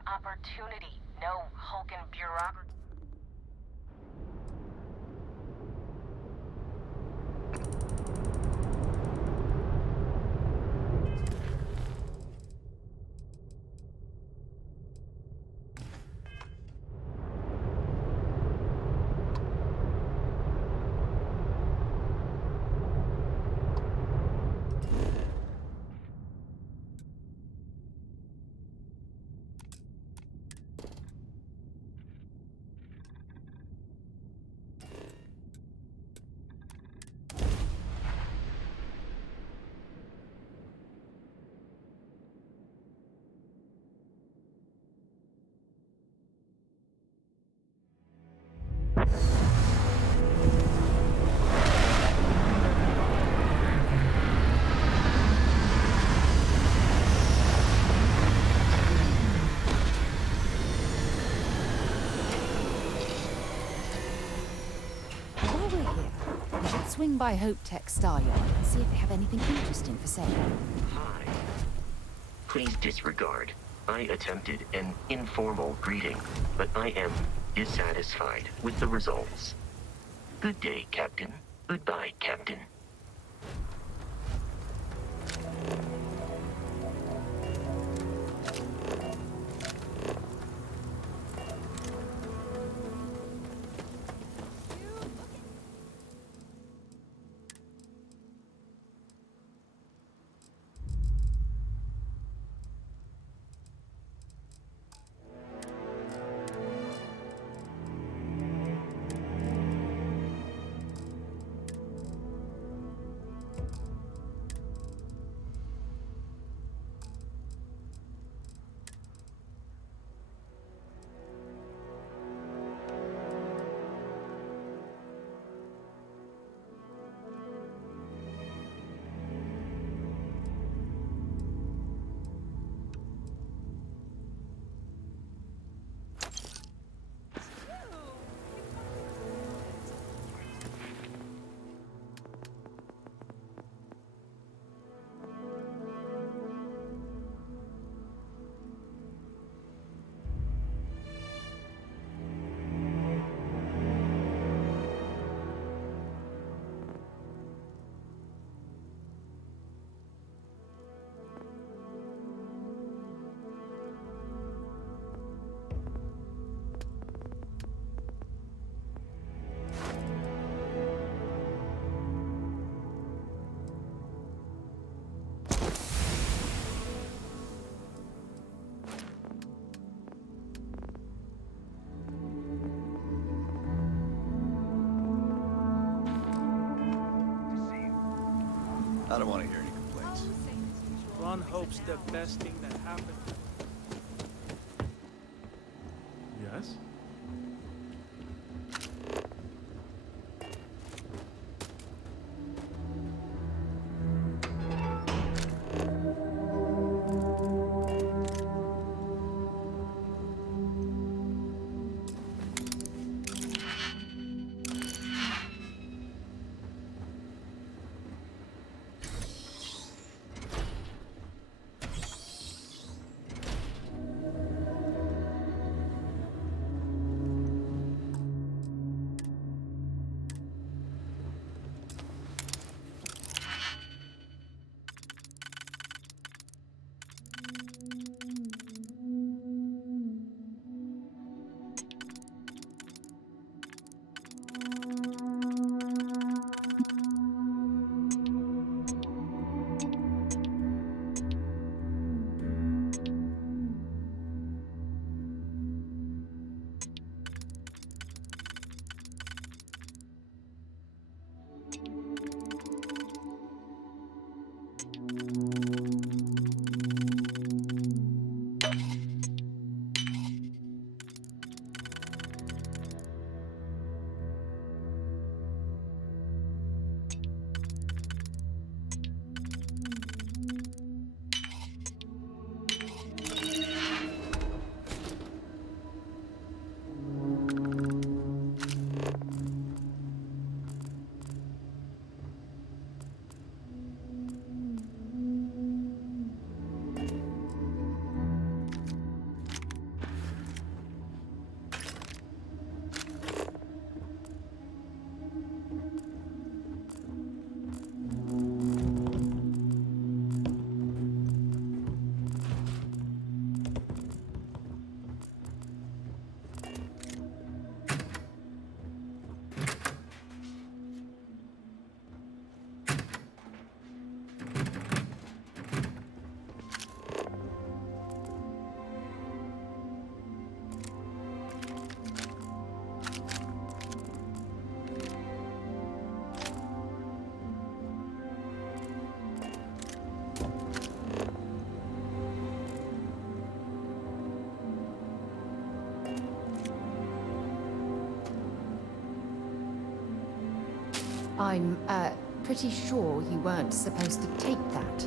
about opportunity, no hulking bureaucracy. While we're here, we should swing by Hope Tech Star Yard and see if they have anything interesting for sale. Hi. Please disregard. I attempted an informal greeting, but I am dissatisfied with the results. Good day, Captain. Goodbye, Captain. I don't want to hear any complaints. One hopes the best thing that happened. Yes? I'm, pretty sure you weren't supposed to take that.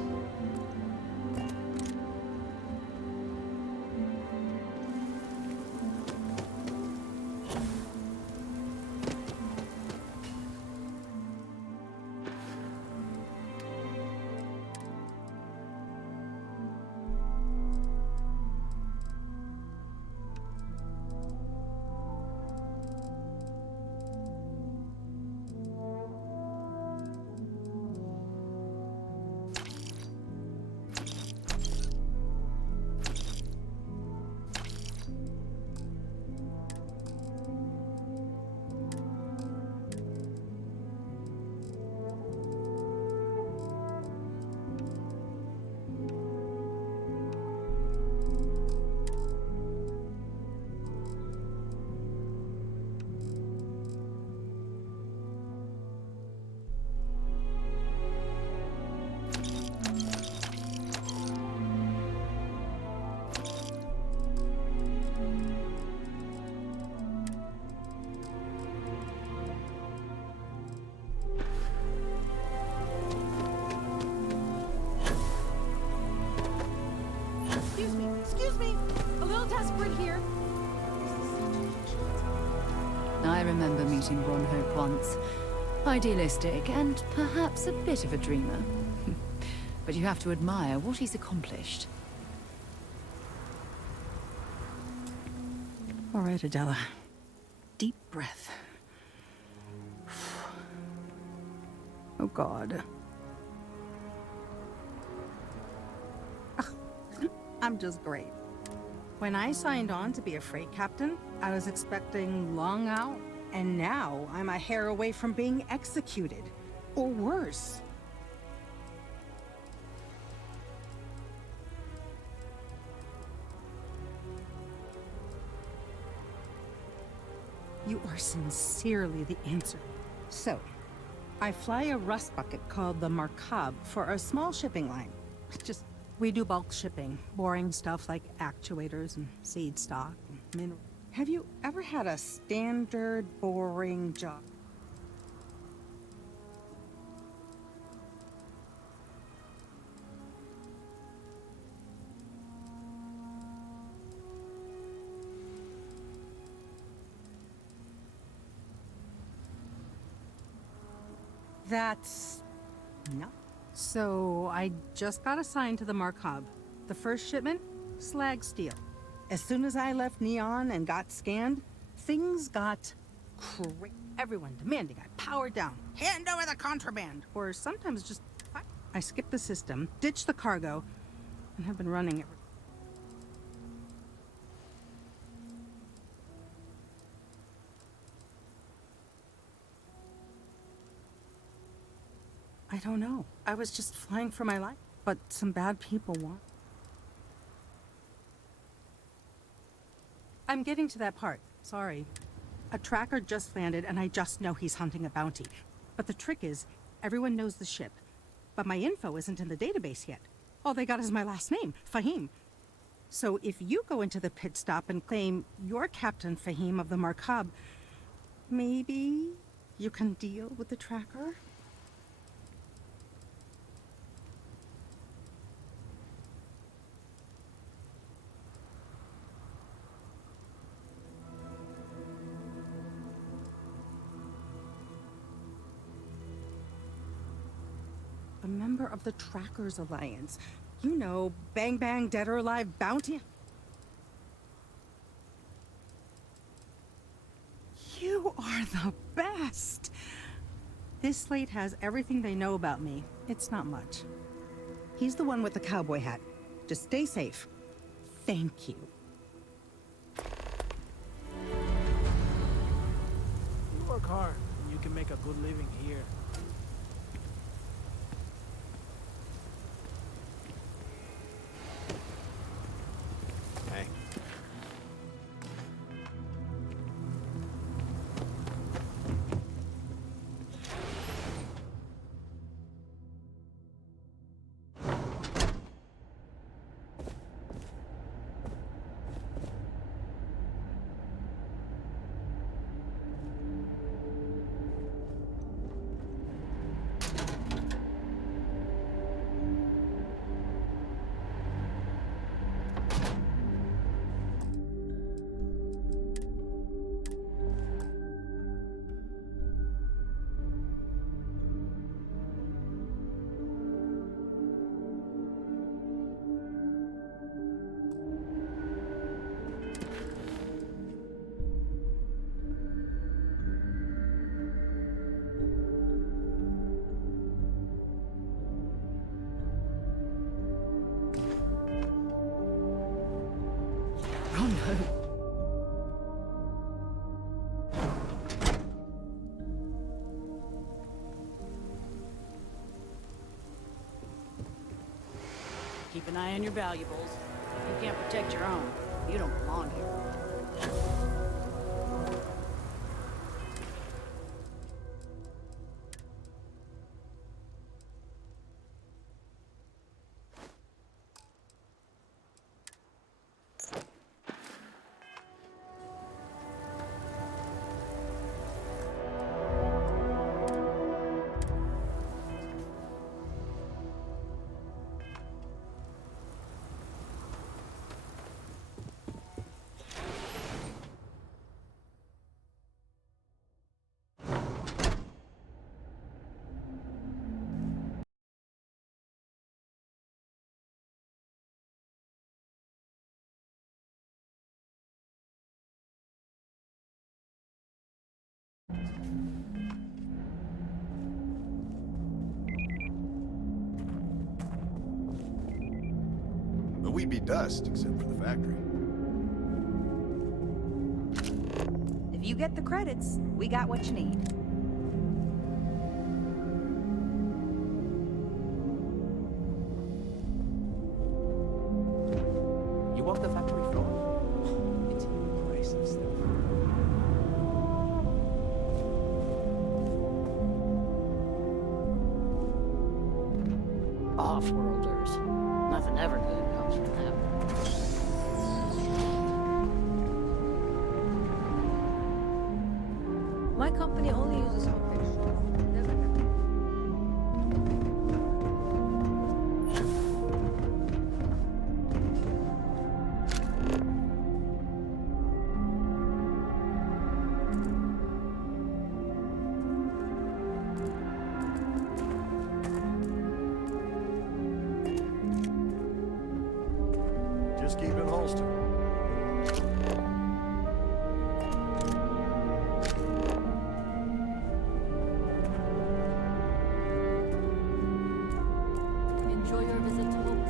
Excuse me, a little desperate here. I remember meeting Ron Hope once. Idealistic and perhaps a bit of a dreamer. But you have to admire what he's accomplished. All right, Adela. Deep breath. Oh, God. I'm just great. When I signed on to be a freight captain, I was expecting long out, and now I'm a hair away from being executed. Or worse. You are sincerely the answer. So, I fly a rust bucket called the Markab for a small shipping line. We do bulk shipping, boring stuff like actuators and seed stock and mineral. Have you ever had a standard boring job? That's... no. So, I just got assigned to the Markab. The first shipment? Slag steel. As soon as I left Neon and got scanned, things got crazy. Everyone demanding I power down, hand over the contraband, or sometimes just... I skipped the system, ditched the cargo, and have been running it. I don't know. I was just flying for my life. But some bad people want... I'm getting to that part. Sorry. A tracker just landed and I just know he's hunting a bounty. But the trick is, everyone knows the ship. But my info isn't in the database yet. All they got is my last name, Fahim. So if you go into the pit stop and claim you're Captain Fahim of the Markab, maybe you can deal with the tracker? A member of the Trackers Alliance. You know, bang bang, dead or alive, bounty. You are the best! This slate has everything they know about me. It's not much. He's the one with the cowboy hat. Just stay safe. Thank you. You work hard, and you can make a good living here. Hey. Keep an eye on your valuables. If you can't protect your own, you don't belong here. But we'd be dust, except for the factory. If you get the credits, we got what you need. You walk the factory floor? It's impressive stuff. Off-worlders. Nothing ever good comes from them. My company only uses home fish. Never. Just keep it holstered. Enjoy your visit to Holt.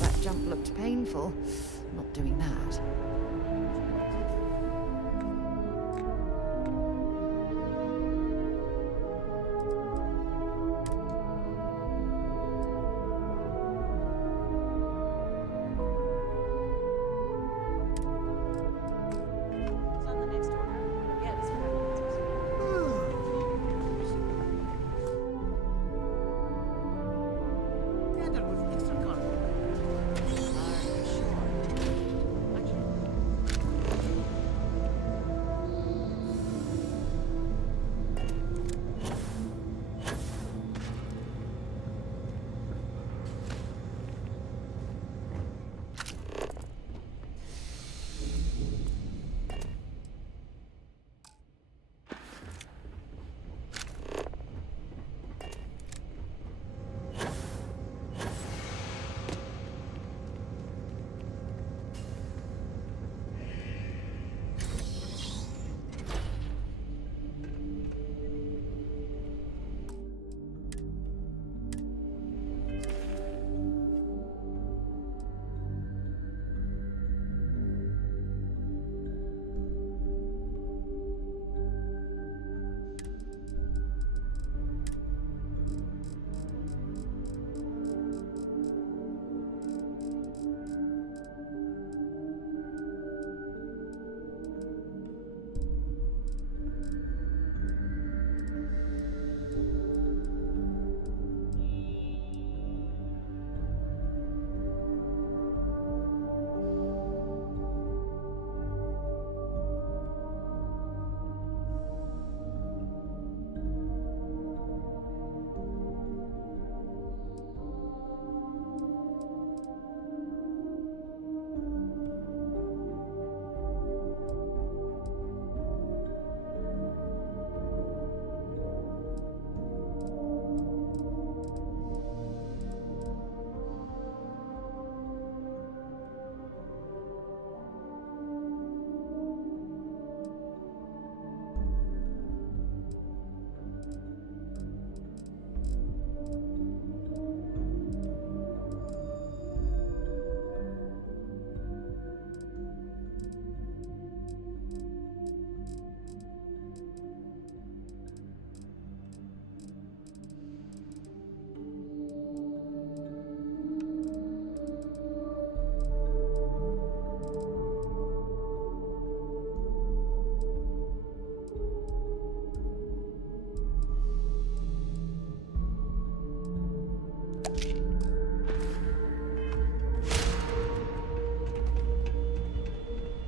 That jump looked painful. Not doing that. It's on the next order. Yeah, this one. Handle with extra cargo. Are you sure?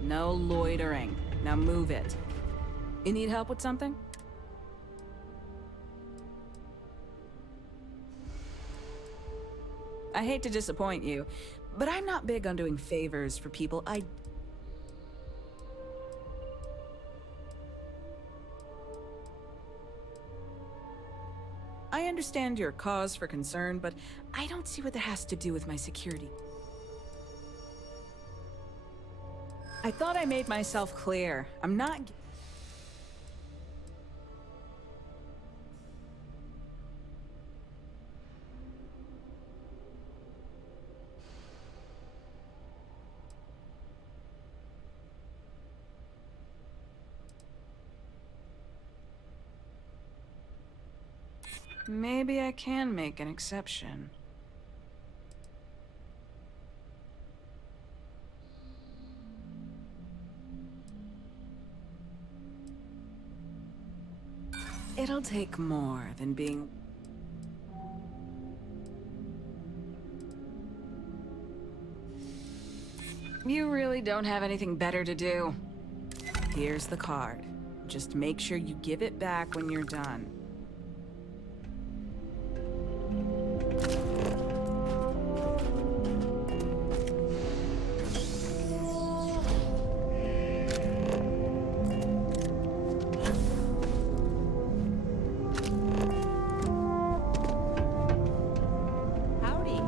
No loitering. Now move it. You need help with something? I hate to disappoint you, but I'm not big on doing favors for people I understand your cause for concern, but I don't see what that has to do with my security. I thought I made myself clear. I'm not... Maybe I can make an exception. It'll take more than being... You really don't have anything better to do. Here's the card. Just make sure you give it back when you're done. Howdy.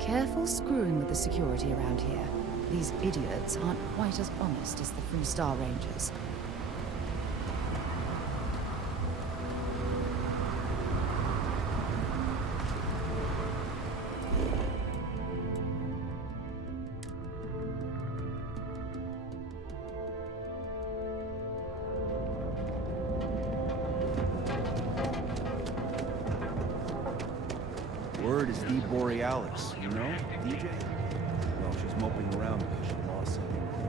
Careful screwing with the security around here. These idiots aren't quite as honest as the Freestar Rangers. Word is the Borealis, you know, DJ? Well, she's moping around because she lost something important.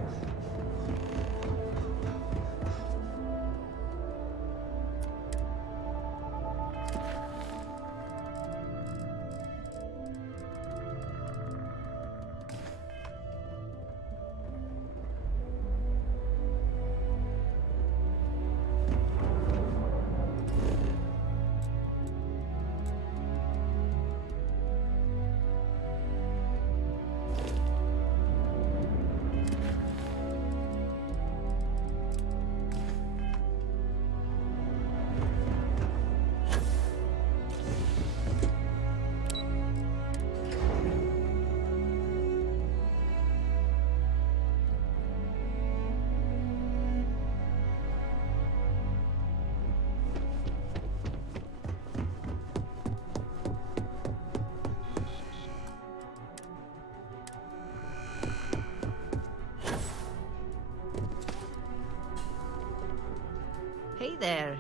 Hey there.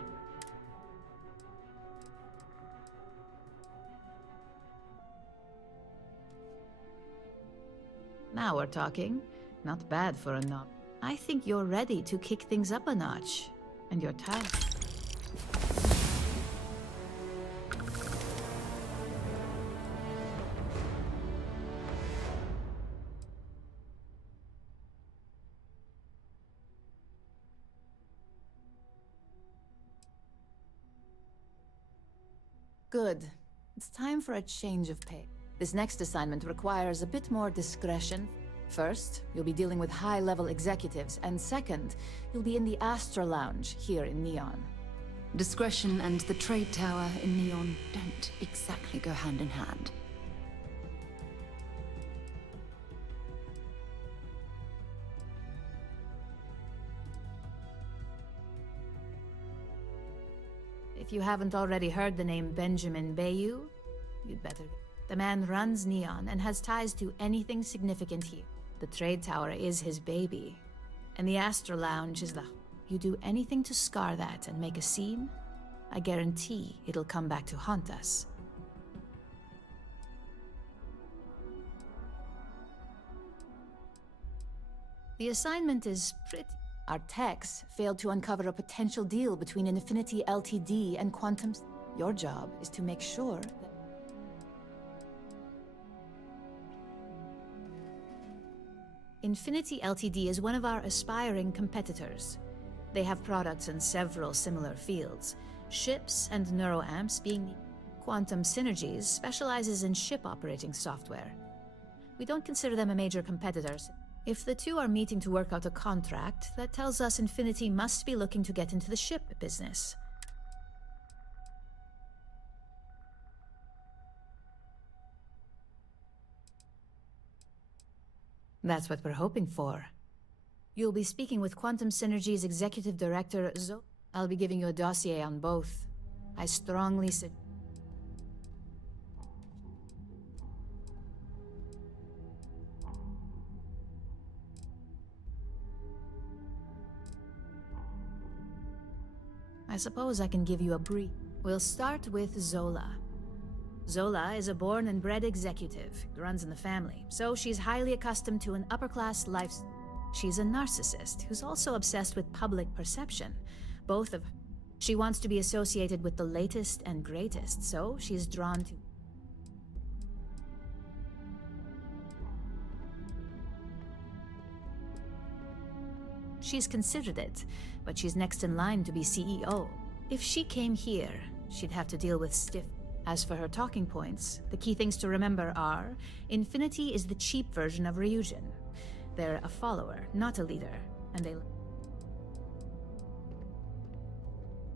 Now we're talking. Not bad for a knob. I think you're ready to kick things up a notch. And you're tired. Good. It's time for a change of pace. This next assignment requires a bit more discretion. First, you'll be dealing with high-level executives, and second, you'll be in the Astra Lounge here in Neon. Discretion and the trade tower in Neon don't exactly go hand in hand. If you haven't already heard the name Benjamin Bayou, you'd better. The man runs Neon and has ties to anything significant here. The trade tower is his baby, and the Astra Lounge is the... You do anything to scar that and make a scene, I guarantee it'll come back to haunt us. The assignment is pretty... Our techs failed to uncover a potential deal between Infinity Ltd. And Quantum... Your job is to make sure that... Infinity Ltd. Is one of our aspiring competitors. They have products in several similar fields, ships and neuroamps being... Quantum Synergies specializes in ship operating software. We don't consider them a major competitor. If the two are meeting to work out a contract, that tells us Infinity must be looking to get into the ship business. That's what we're hoping for. You'll be speaking with Quantum Synergy's Executive Director, I'll be giving you a dossier on both. I strongly suggest... I suppose I can give you a brief. We'll start with Zola. Zola is a born and bred executive, runs in the family, so she's highly accustomed to an upper-class life. She's a narcissist who's also obsessed with public perception, both of... She wants to be associated with the latest and greatest, so she's drawn to... She's considered it, but she's next in line to be CEO. If she came here, she'd have to deal with stiff... As for her talking points, the key things to remember are, Infinity is the cheap version of Ryujin. They're a follower, not a leader, and they...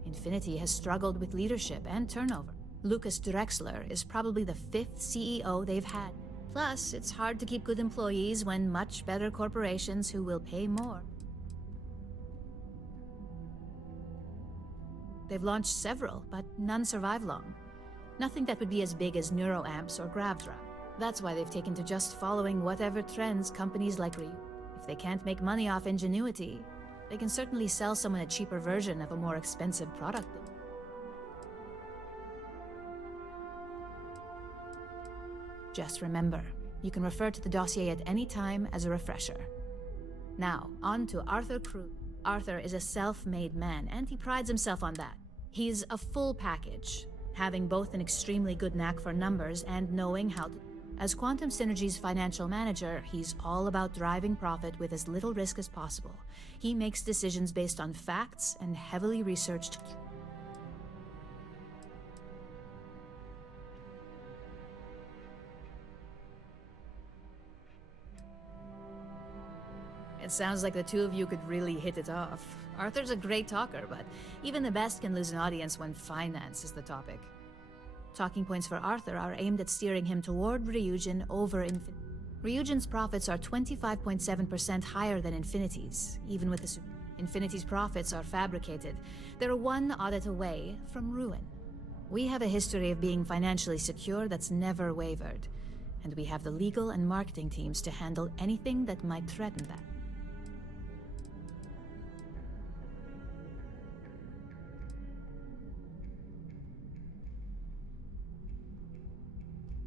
Infinity has struggled with leadership and turnover. Lucas Drexler is probably the 5th CEO they've had. Plus, it's hard to keep good employees when much better corporations who will pay more. They've launched several, but none survive long. Nothing that would be as big as neuroamps or Gravdra. That's why they've taken to just following whatever trends companies like Ryu. If they can't make money off ingenuity, they can certainly sell someone a cheaper version of a more expensive product. Just remember, you can refer to the dossier at any time as a refresher. Now, on to Arthur Crew. Arthur is a self-made man, and he prides himself on that. He's a full package, having both an extremely good knack for numbers and knowing how to... As Quantum Synergy's financial manager, he's all about driving profit with as little risk as possible. He makes decisions based on facts and heavily researched... It sounds like the two of you could really hit it off. Arthur's a great talker, but even the best can lose an audience when finance is the topic. Talking points for Arthur are aimed at steering him toward Ryujin over Infinity. Ryujin's profits are 25.7% higher than Infinity's, even with the... Infinity's profits are fabricated. They're one audit away from ruin. We have a history of being financially secure that's never wavered, and we have the legal and marketing teams to handle anything that might threaten that.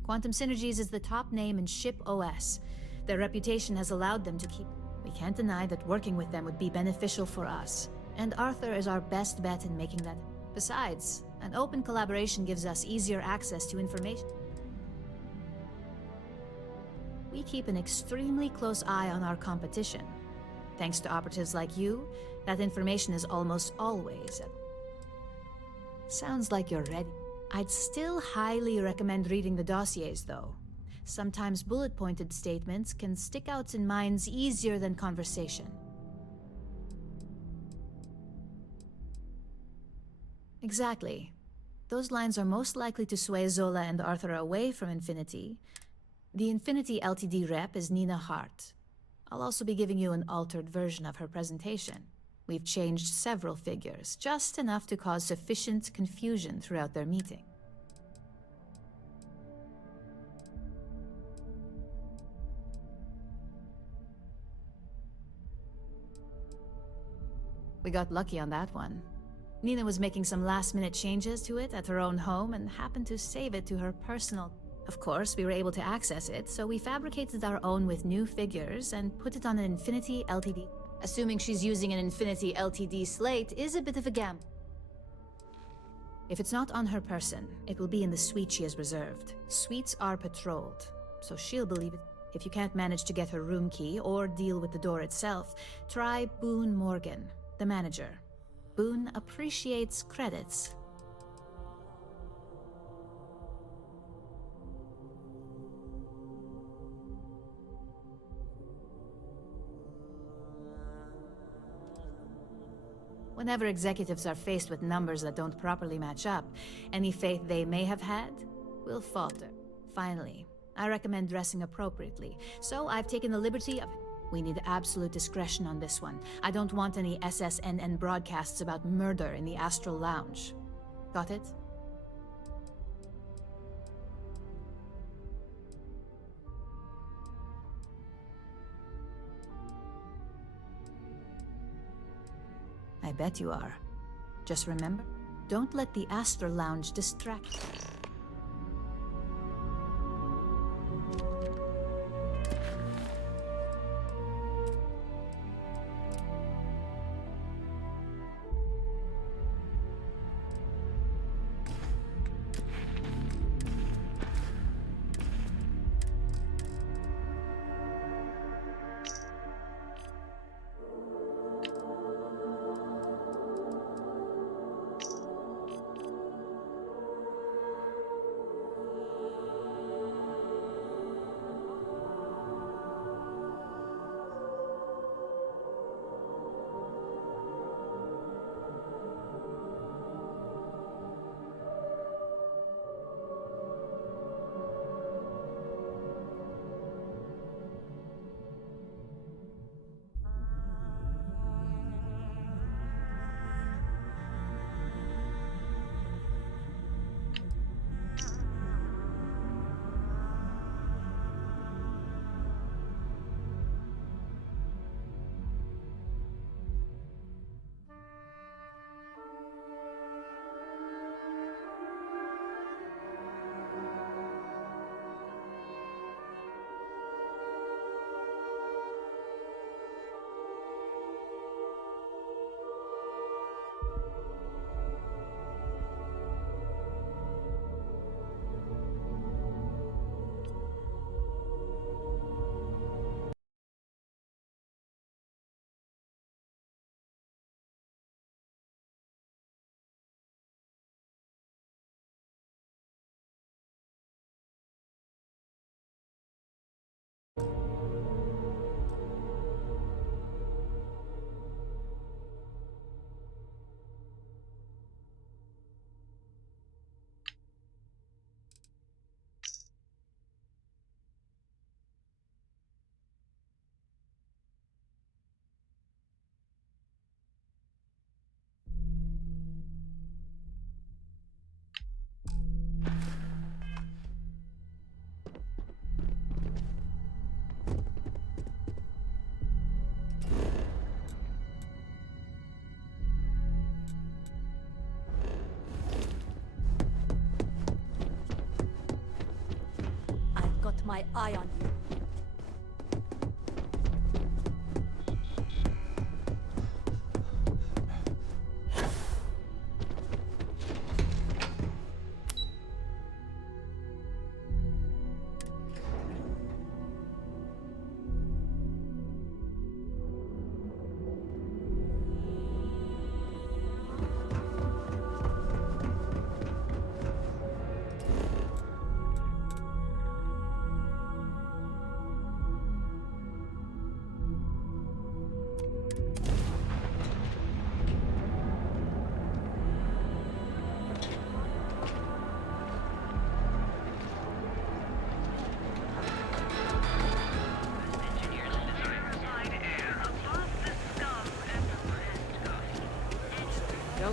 Quantum Synergies is the top name in ship OS. Their reputation has allowed them to keep... We can't deny that working with them would be beneficial for us, and Arthur is our best bet in making that. Besides, an open collaboration gives us easier access to information. We keep an extremely close eye on our competition. Thanks to operatives like you, that information is almost always... Sounds like you're ready. I'd still highly recommend reading the dossiers, though. Sometimes bullet-pointed statements can stick out in minds easier than conversation. Exactly. Those lines are most likely to sway Zola and Arthur away from Infinity. The Infinity Ltd rep is Nina Hart. I'll also be giving you an altered version of her presentation. We've changed several figures, just enough to cause sufficient confusion throughout their meeting. We got lucky on that one. Nina was making some last-minute changes to it at her own home and happened to save it to her personal... Of course, we were able to access it, so we fabricated our own with new figures and put it on an Infinity LTD. Assuming she's using an Infinity LTD slate is a bit of a gamble. If it's not on her person, it will be in the suite she has reserved. Suites are patrolled, so she'll believe it. If you can't manage to get her room key or deal with the door itself, try Boone Morgan, the manager. Boone appreciates credits. Whenever executives are faced with numbers that don't properly match up, any faith they may have had will falter. Finally, I recommend dressing appropriately, so I've taken the liberty of... We need absolute discretion on this one. I don't want any SSNN broadcasts about murder in the Astral Lounge. Got it? I bet you are. Just remember, don't let the Astral Lounge distract you. My eye on you.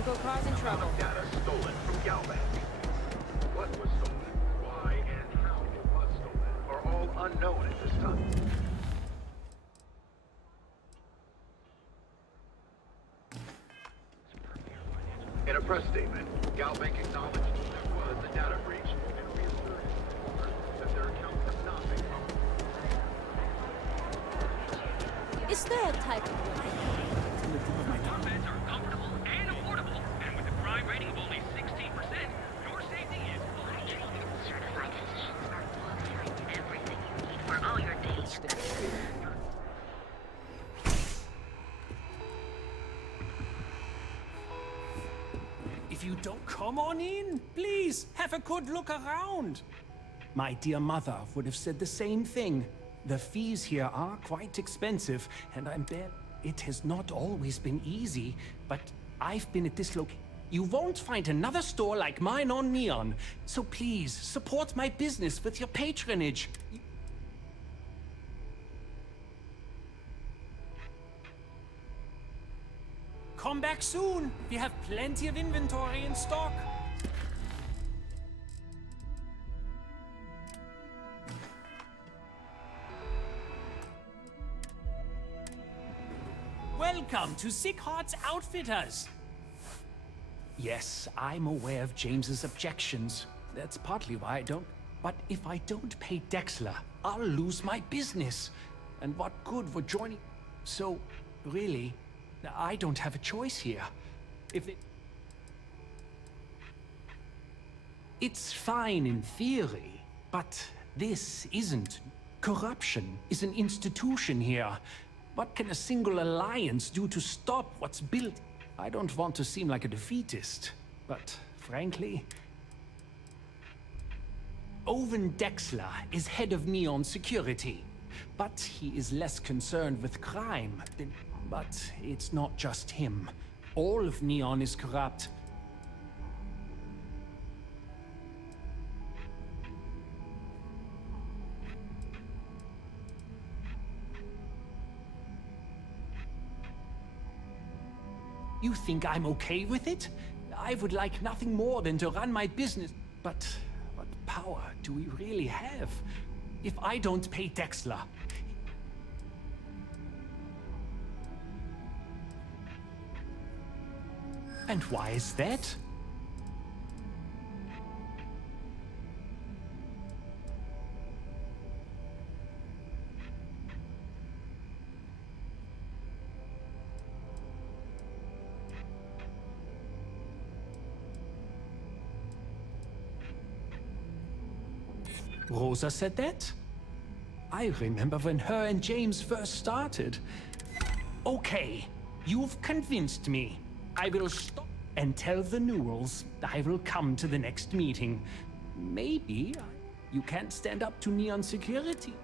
Local car's in trouble. Data stolen from Galbank. What was stolen, why, and how it was stolen are all unknown at this time. In a press statement, Galbank acknowledged there was a data breach and reassured that their accounts have not been covered. Is there a type of beds are comfortable and affordable, and with a crime rating of only 16%, your safety is Certified physicians are qualified everything you need for all your days. If you don't come on in, please have a good look around. My dear mother would have said the same thing. The fees here are quite expensive, and I'm bet it has not always been easy, but I've been at this location. You won't find another store like mine on Neon, so please support my business with your patronage. Come back soon. We have plenty of inventory in stock. Welcome to Sick Heart's Outfitters. Yes, I'm aware of James's objections. That's partly why I don't. But if I don't pay Dexler, I'll lose my business. And what good would joining? So, really, I don't have a choice here. If it... It's fine in theory, but this isn't. Corruption is an institution here. What can a single alliance do to stop what's built? I don't want to seem like a defeatist, but frankly... Owen Dexler is head of Neon Security, but he is less concerned with crime than... But it's not just him. All of Neon is corrupt. You think I'm okay with it? I would like nothing more than to run my business. But what power do we really have? If I don't pay Dexler... And why is that? Rosa said that? I remember when her and James first started. Okay, you've convinced me. I will stop and tell the Newells I will come to the next meeting. Maybe you can't stand up to Neon Security.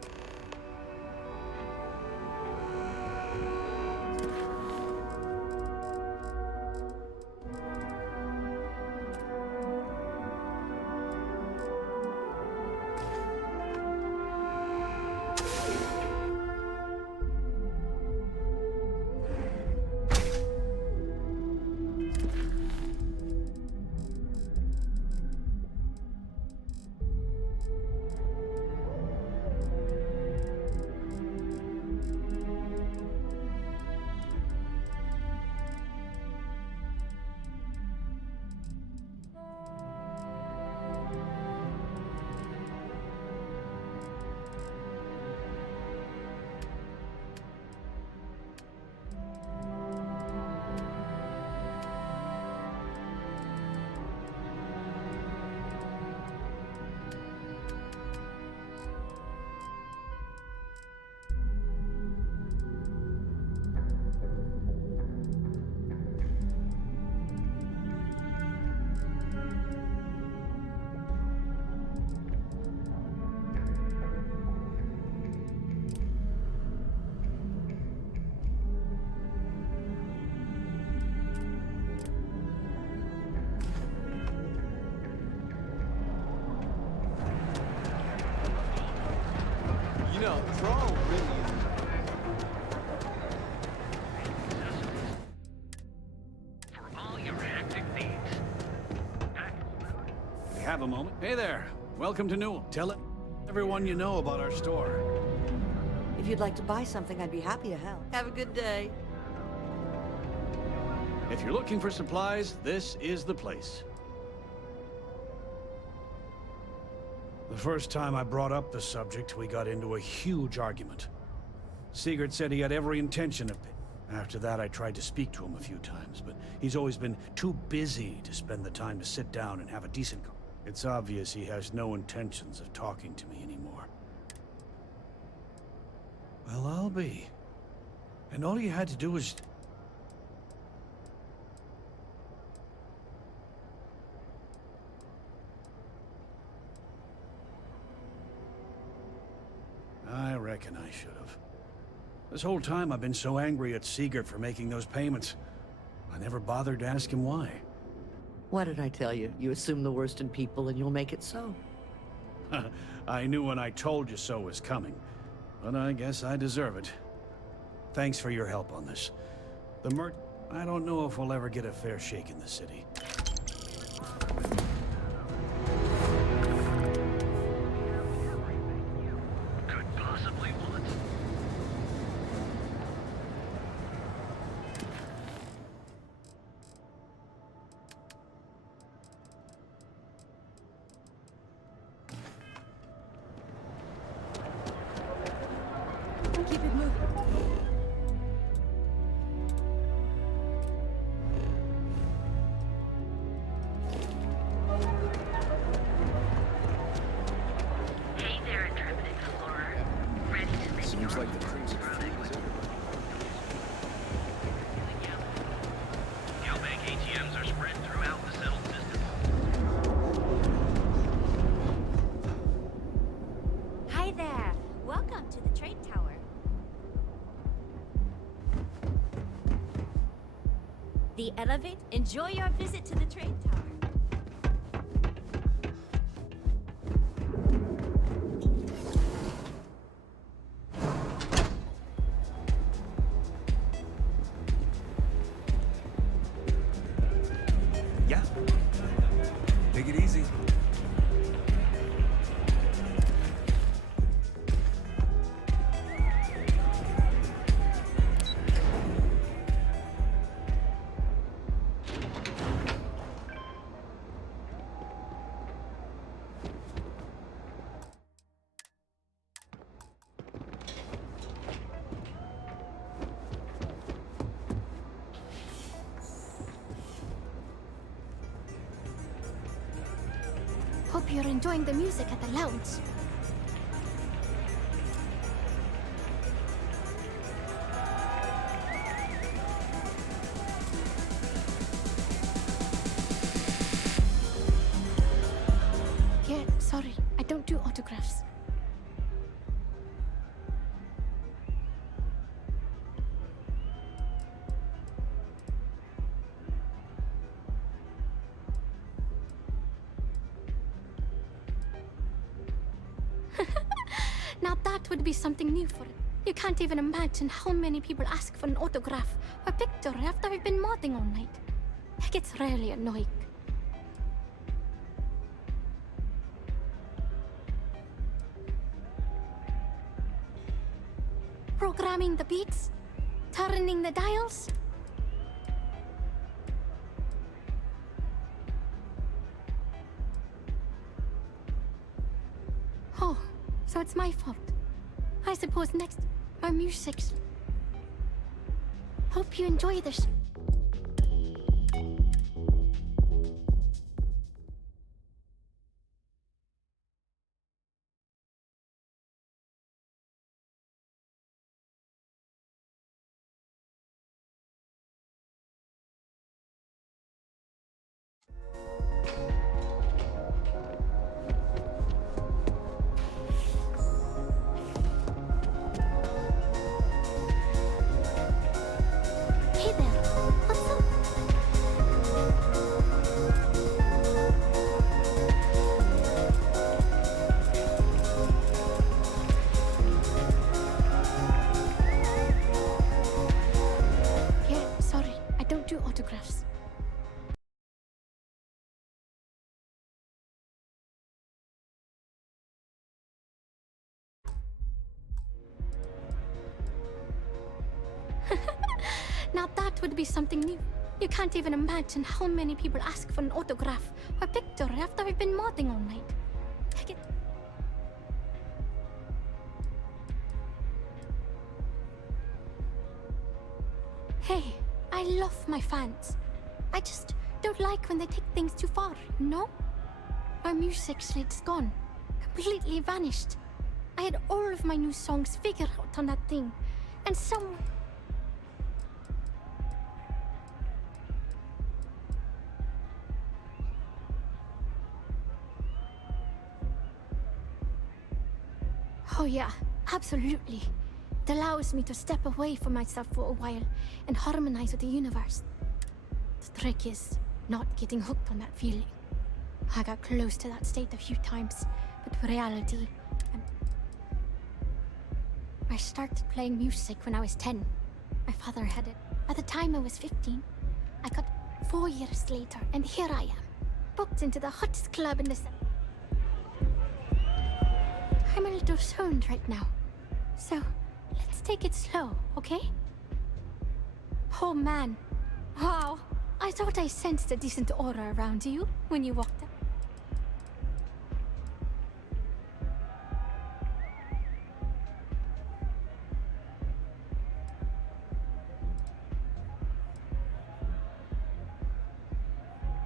You know, Thrall really is. For all your active Hey there. Welcome to Newell. Tell everyone you know about our store. If you'd like to buy something, I'd be happy to help. Have a good day. If you're looking for supplies, this is the place. The first time I brought up the subject, we got into a huge argument. Sigurd said he had every intention of... After that, I tried to speak to him a few times, but he's always been too busy to spend the time to sit down and have a decent... It's obvious he has no intentions of talking to me anymore. Well, I'll be. And all you had to do was... I reckon I should have. This whole time I've been so angry at Sigurd for making those payments. I never bothered to ask him why. What did I tell you? You assume the worst in people and you'll make it so. I knew when I told you so was coming. But I guess I deserve it. Thanks for your help on this. The I don't know if we'll ever get a fair shake in the city. Could possibly want. Keep it moving. Hey there, intrepid explorer. Ready to make Seems your like the crimson fleet is everywhere. Galbank ATMs are spread throughout the settled system. Hi there. Welcome to the trade tower. The Elevate. Enjoy your visit to the trade tower. Yeah. Take it easy. Hope you're enjoying the music at the lounge. Yeah, sorry. I don't do autographs. Now that would be something new for it. You can't even imagine how many people ask for an autograph or picture after we've been modding all night. It gets really annoying. Programming the beats? Turning the dials? Oh, so it's my fault. I suppose next, our music's... Hope you enjoy this. Hey there. Now that would be something new. You can't even imagine how many people ask for an autograph or picture after I've been modding all night. Hey, I love my fans. I just don't like when they take things too far, you know? My music slate's gone. Completely vanished. I had all of my new songs figured out on that thing. And someone... Oh yeah, absolutely. It allows me to step away from myself for a while and harmonize with the universe. The trick is not getting hooked on that feeling. I got close to that state a few times, but reality... I started playing music when I was 10. My father had it. By the time I was 15, I got 4 years later, and here I am, booked into the hottest club in the city. I'm a little zoned right now, so let's take it slow, okay? Oh man, wow, I thought I sensed a decent aura around you when you walked up.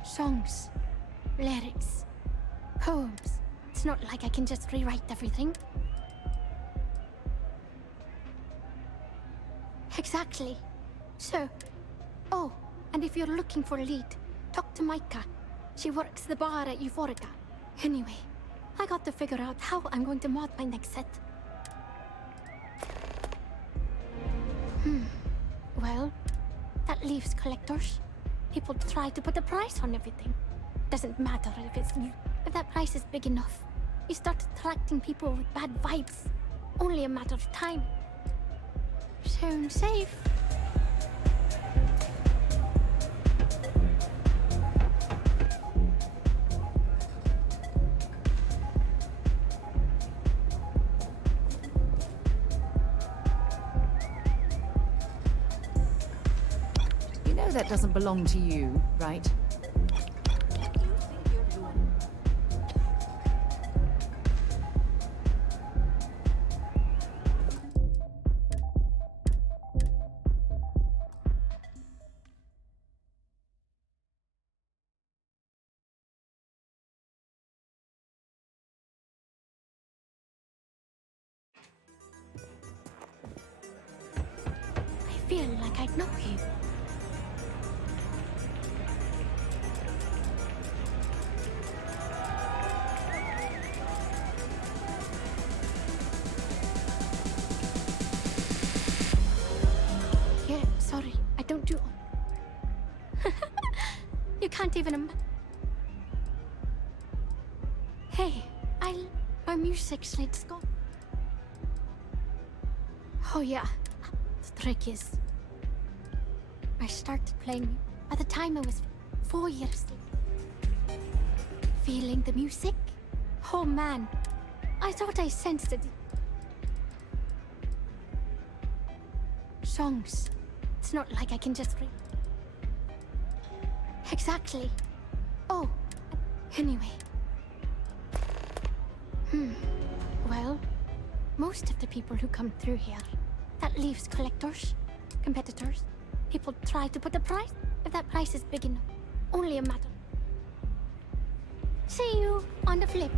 Songs, lyrics, poems. It's not like I can just rewrite everything. Exactly. So, oh, and if you're looking for a lead, talk to Micah. She works the bar at Euphorica. Anyway, I got to figure out how I'm going to mod my next set. Well, that leaves collectors. People try to put a price on everything. Doesn't matter if it's new. If that price is big enough, you start attracting people with bad vibes. Only a matter of time. Soon safe. You know that doesn't belong to you, right? I feel like I know you. Yeah, sorry, I don't do... You can't even Hey, my music slate's gone. Oh yeah, the trick is... I started playing by the time I was 4 years old. Feeling the music? Oh man, I thought I sensed it. Songs. It's not like I can just read. Exactly. Oh, anyway. Well, most of the people who come through here, that leaves collectors, competitors. People try to put a price. If that price is big enough, only a matter. See you on the flip.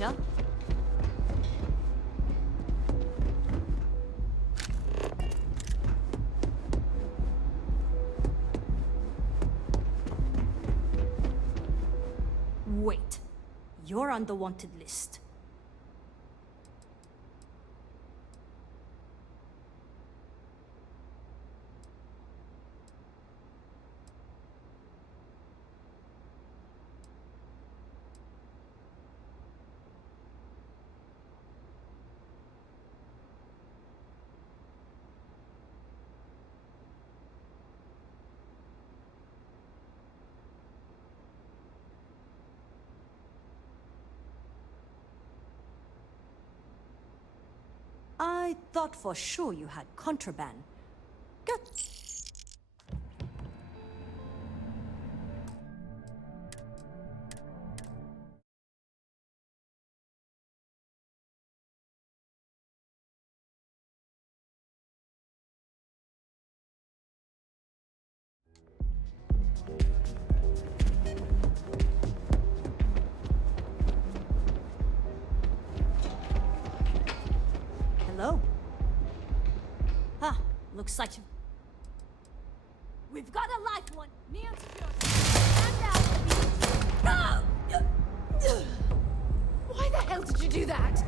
ya? Wait. You're on the wanted list. I thought for sure you had contraband. Good. Hello? Ah, looks like you... We've got a live one! Neon security! Stand down! Why the hell did you do that?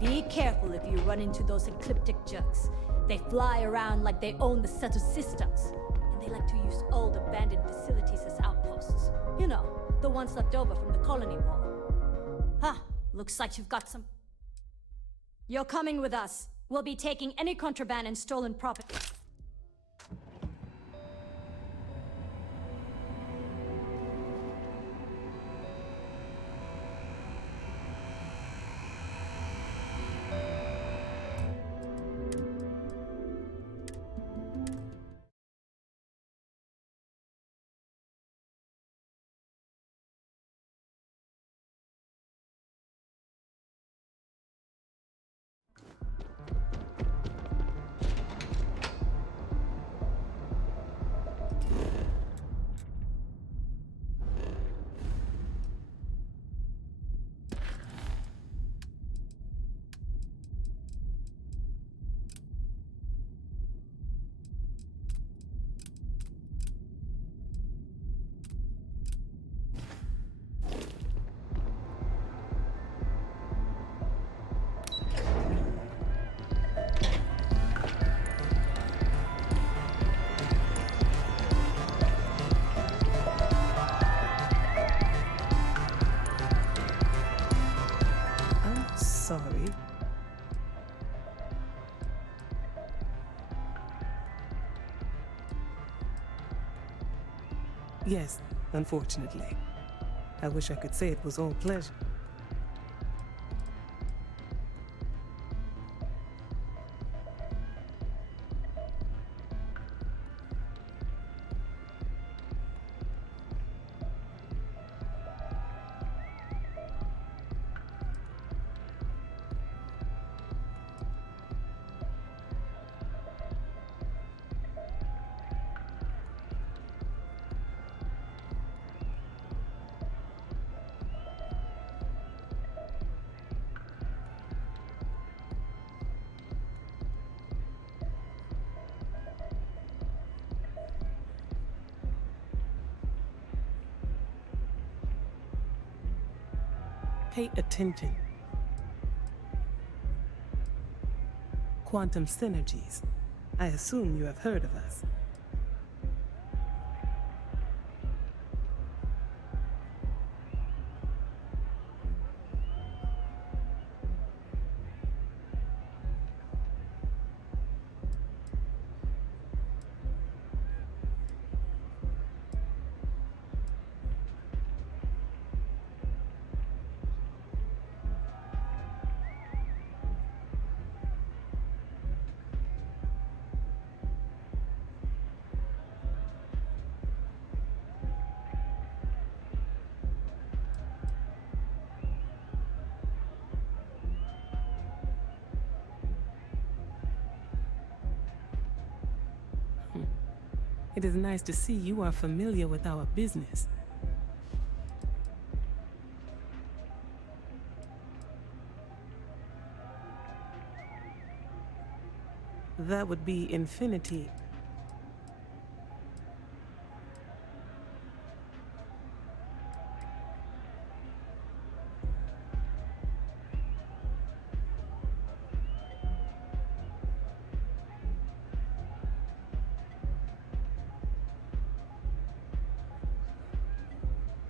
Be careful if you run into those ecliptic jerks. They fly around like they own the set of systems. And they like to use old abandoned facilities as outposts. You know, the ones left over from the colony war. Huh, looks like you've got some... You're coming with us. We'll be taking any contraband and stolen property. Sorry. Yes, unfortunately. I wish I could say it was all pleasure. Pay attention. Quantum synergies. I assume you have heard of us. It is nice to see you are familiar with our business. That would be Infinity.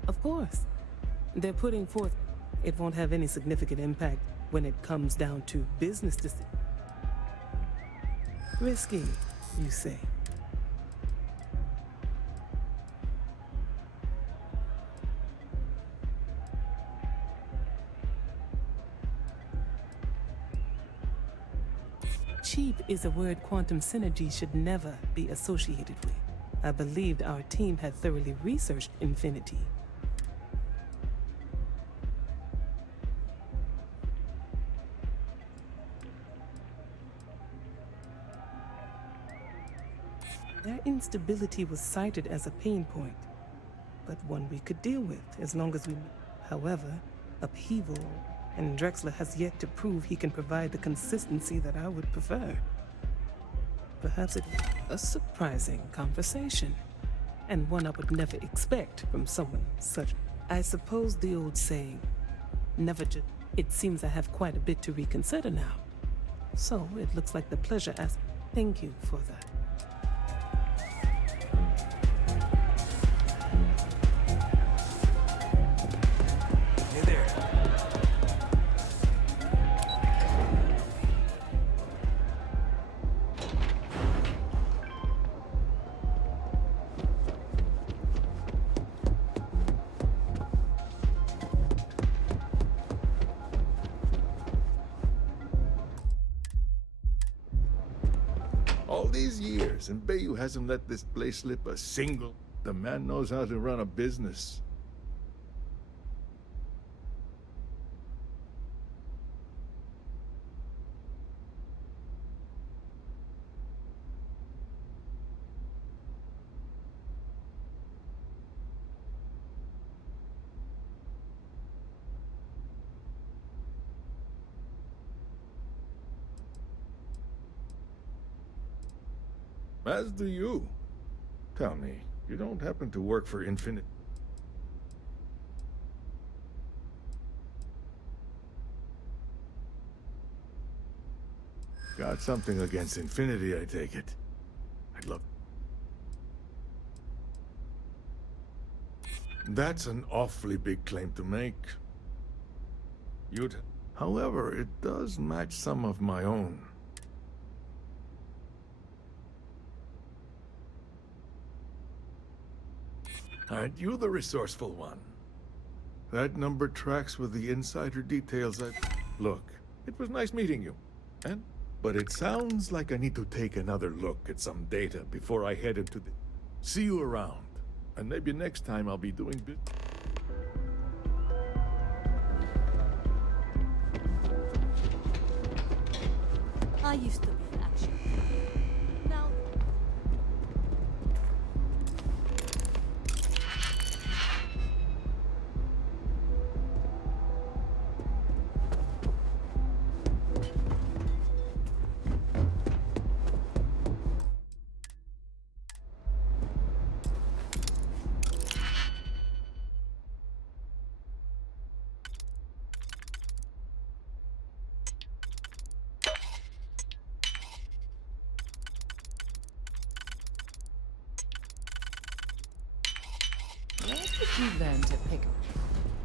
Of course. They're putting forth. It won't have any significant impact when it comes down to business decisions. Risky, you say? Cheap is a word quantum synergy should never be associated with. I believed our team had thoroughly researched Infinity. Their instability was cited as a pain point, but one we could deal with as long as we... However, upheaval, and Drexler has yet to prove he can provide the consistency that I would prefer. Perhaps it's a surprising conversation, and one I would never expect from someone such... I suppose the old saying, never just... It seems I have quite a bit to reconsider now. So it looks like the pleasure as... Thank you for that. All these years, and Bayou hasn't let this place slip a single. The man knows how to run a business. As do you. Tell me, you don't happen to work for Infinite? Got something against Infinity, I take it. I'd love... That's an awfully big claim to make. However, it does match some of my own. Aren't you the resourceful one? That number tracks with the insider details I... Look, it was nice meeting you. But it sounds like I need to take another look at some data before I head into the... See you around. And maybe next time I'll be doing business. I used to be an action. Now... Where did you learn to pick...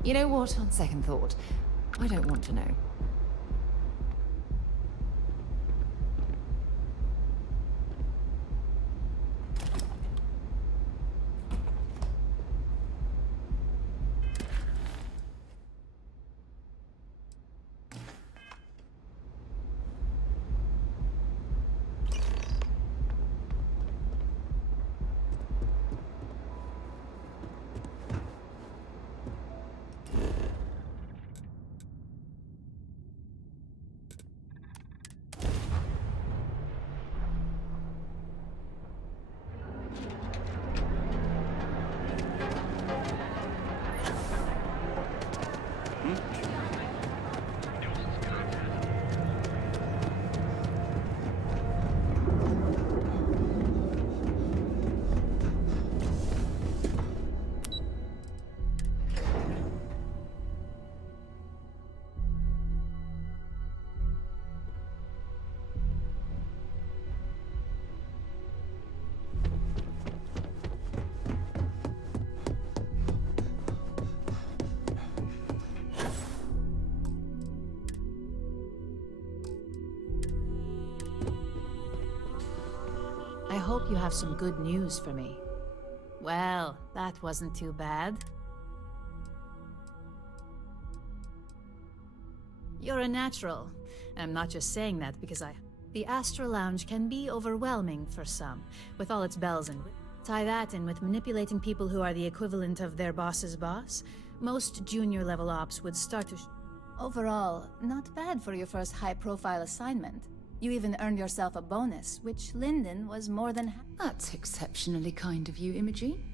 You know what, on second thought, I don't want to know. hope you have some good news for me. Well, that wasn't too bad. You're a natural. I'm not just saying that because The Astra Lounge can be overwhelming for some, with all its bells and tie that in with manipulating people who are the equivalent of their boss's boss. Most junior level ops would start to Overall, not bad for your first high-profile assignment. You even earned yourself a bonus, which Lyndon was more than That's exceptionally kind of you, Imogene.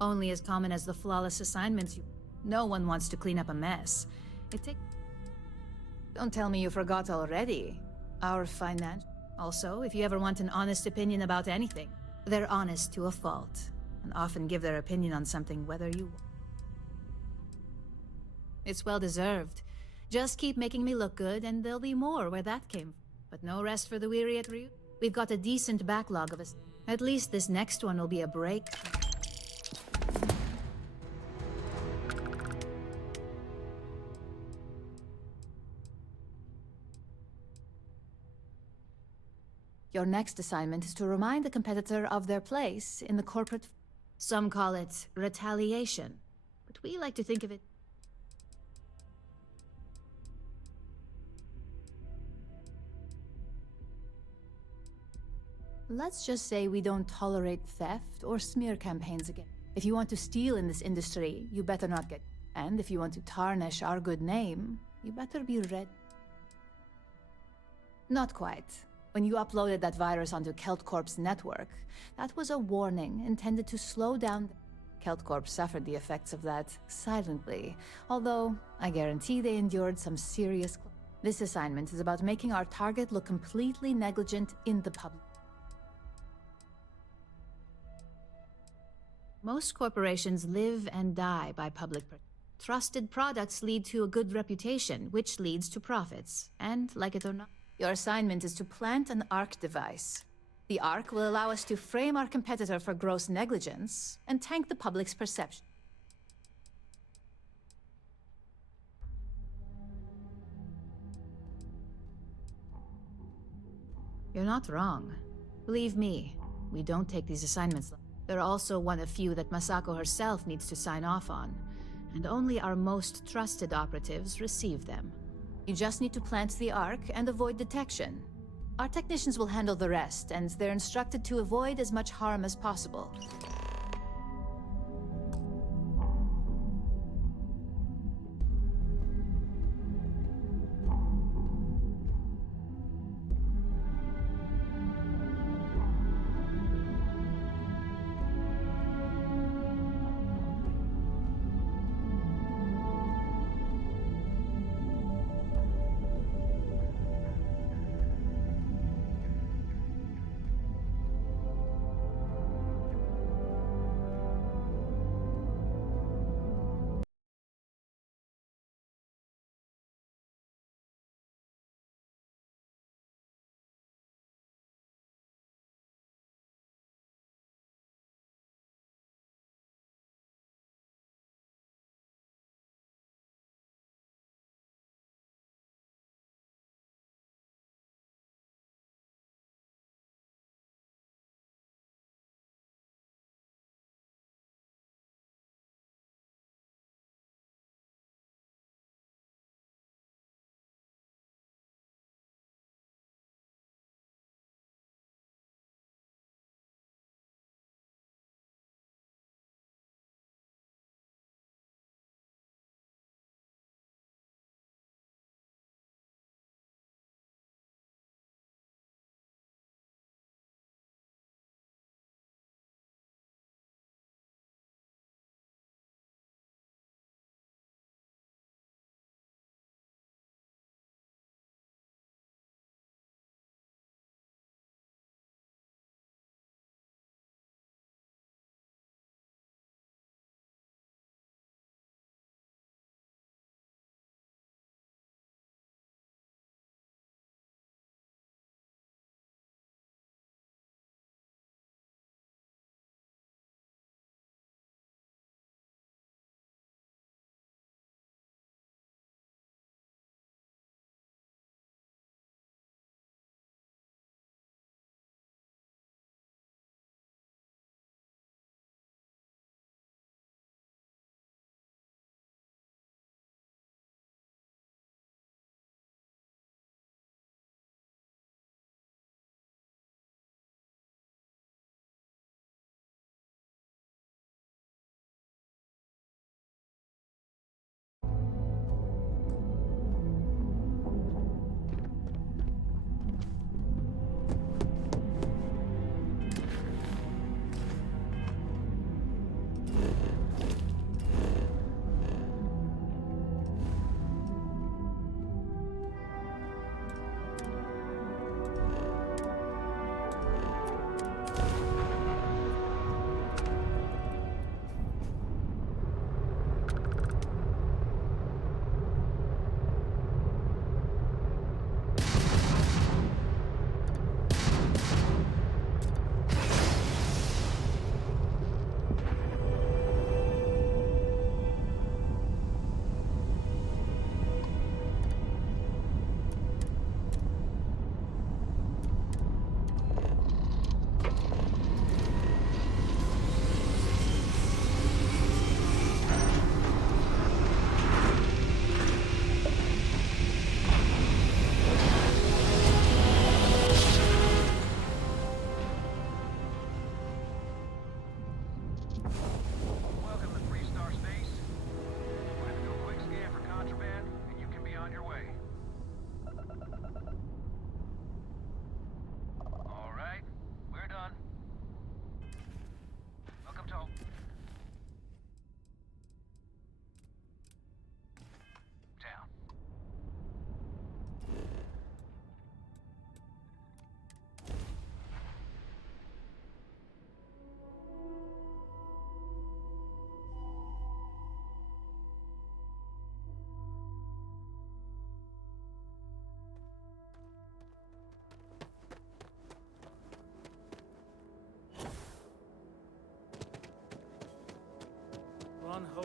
only as common as the flawless assignments you... No one wants to clean up a mess. Don't tell me you forgot already. Our finance... Also, if you ever want an honest opinion about anything, they're honest to a fault, and often give their opinion on something whether you... It's well deserved. Just keep making me look good, and there'll be more where that came. But no rest for the weary at Ryu. We've got a decent backlog of us. At least this next one will be a break. Your next assignment is to remind the competitor of their place in the corporate... Some call it retaliation, but we like to think of it... Let's just say we don't tolerate theft or smear campaigns again. If you want to steal in this industry, you better not get... And if you want to tarnish our good name, you better be ready. Not quite. When you uploaded that virus onto KeltCorp's network, that was a warning intended to slow down... KeltCorp suffered the effects of that silently, although I guarantee they endured some serious... This assignment is about making our target look completely negligent in the public. Most corporations live and die by public... Trusted products lead to a good reputation, which leads to profits. And, like it or not, your assignment is to plant an ARC device. The ARC will allow us to frame our competitor for gross negligence and tank the public's perception. You're not wrong. Believe me, we don't take these assignments. They're also one of few that Masako herself needs to sign off on, and only our most trusted operatives receive them. You just need to plant the ARC and avoid detection. Our technicians will handle the rest, and they're instructed to avoid as much harm as possible.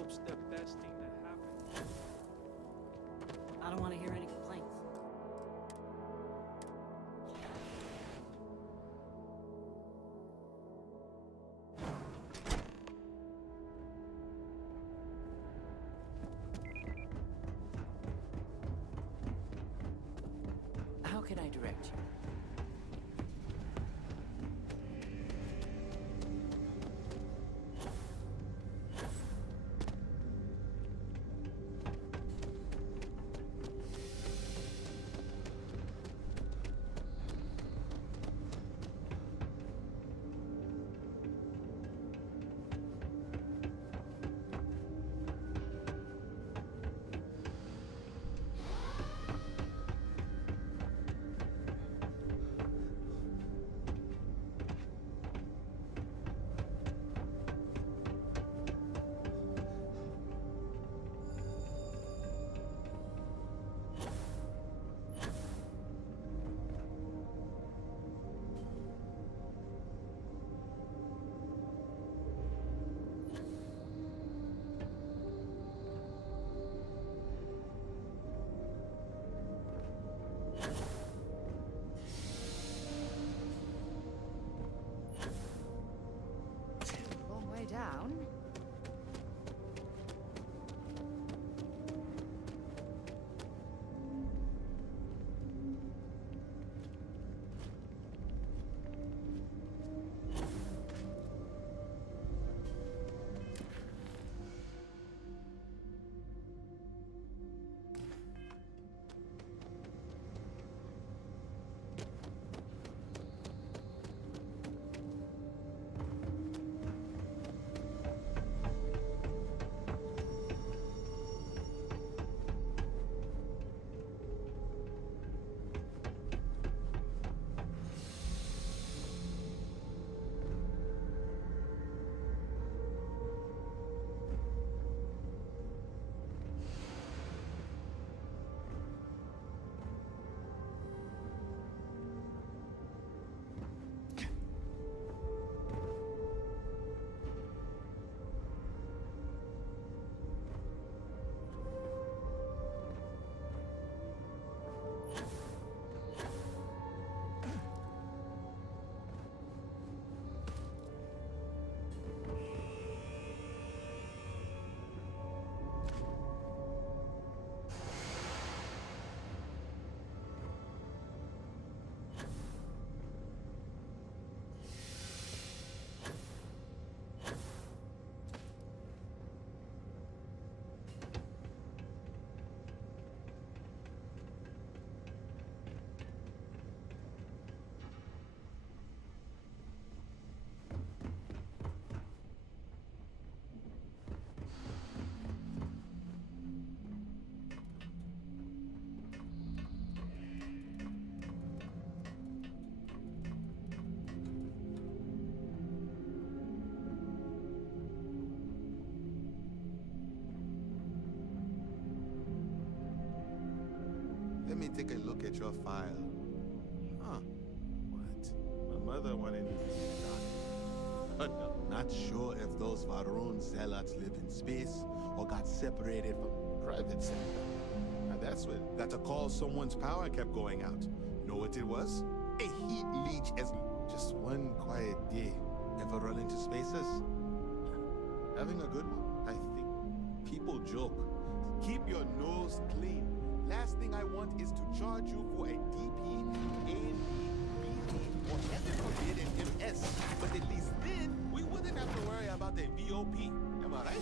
hope's the best thing that happened. I don't want to hear any complaints. How can I direct you? Long way down. Let me take a look at your file. Huh. What? My mother wanted me to be a doctor. But I'm not sure if those Varun zealots live in space or got separated from the private sector. Now that's a call someone's power kept going out. Know what it was? A heat leech as just one quiet day. Ever run into spaces? Having a good one, I think. People joke. Keep your nose clean. Last thing I want is to charge you for a DP, AND, BD, or heaven forbid an MS. But at least then, we wouldn't have to worry about a VOP. Am I right?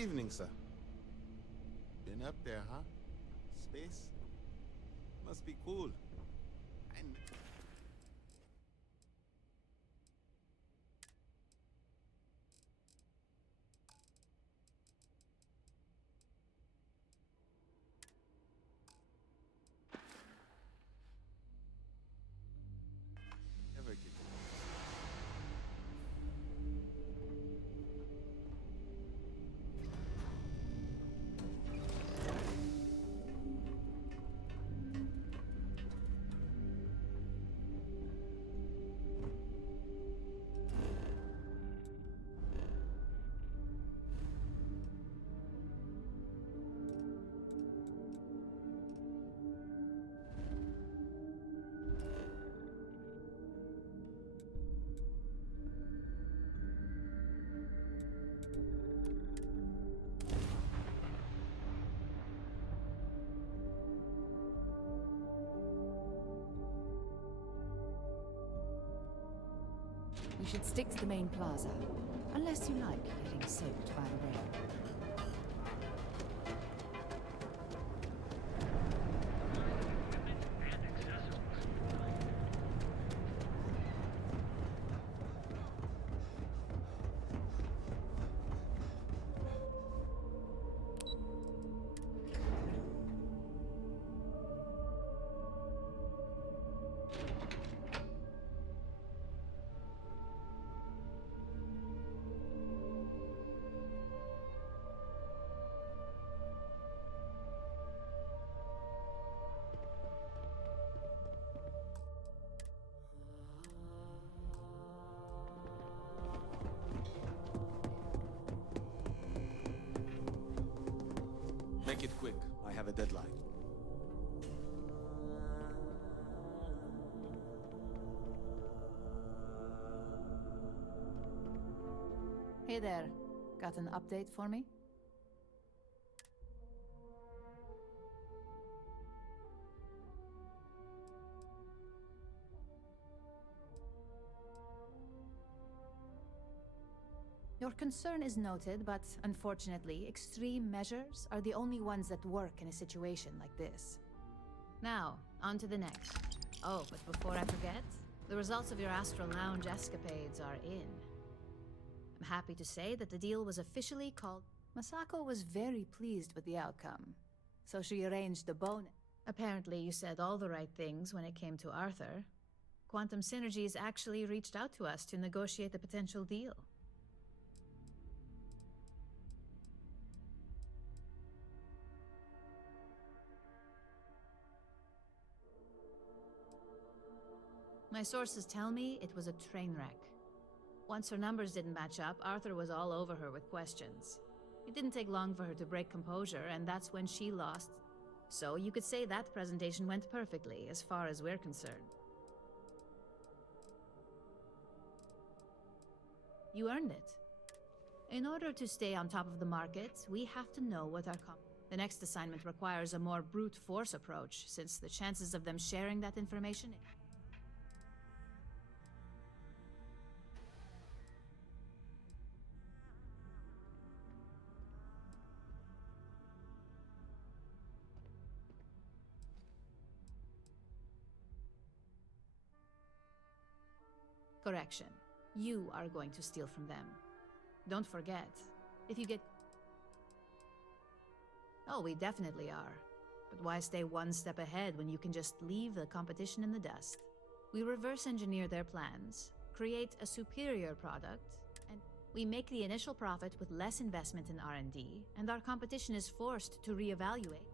Evening, sir. Been up there, huh? Space? Must be cool. Never get We should stick to the main plaza, unless you like getting soaked by the rain. Make it quick. I have a deadline. Hey there. Got an update for me? Your concern is noted, but unfortunately, extreme measures are the only ones that work in a situation like this. Now, on to the next. Oh, but before I forget, the results of your Astral Lounge escapades are in. I'm happy to say that the deal was officially called. Masako was very pleased with the outcome, so she arranged the bonus. Apparently, you said all the right things when it came to Arthur. Quantum Synergies actually reached out to us to negotiate the potential deal. My sources tell me it was a train wreck. Once her numbers didn't match up, Arthur was all over her with questions. It didn't take long for her to break composure, and that's when she lost. So you could say that presentation went perfectly, as far as we're concerned. You earned it. In order to stay on top of the market, we have to know what our The next assignment requires a more brute force approach, since the chances of them sharing that information... Correction. You are going to steal from them. Don't forget, if you get... Oh, we definitely are. But why stay one step ahead when you can just leave the competition in the dust? We reverse engineer their plans, create a superior product, and we make the initial profit with less investment in R&D, and our competition is forced to reevaluate.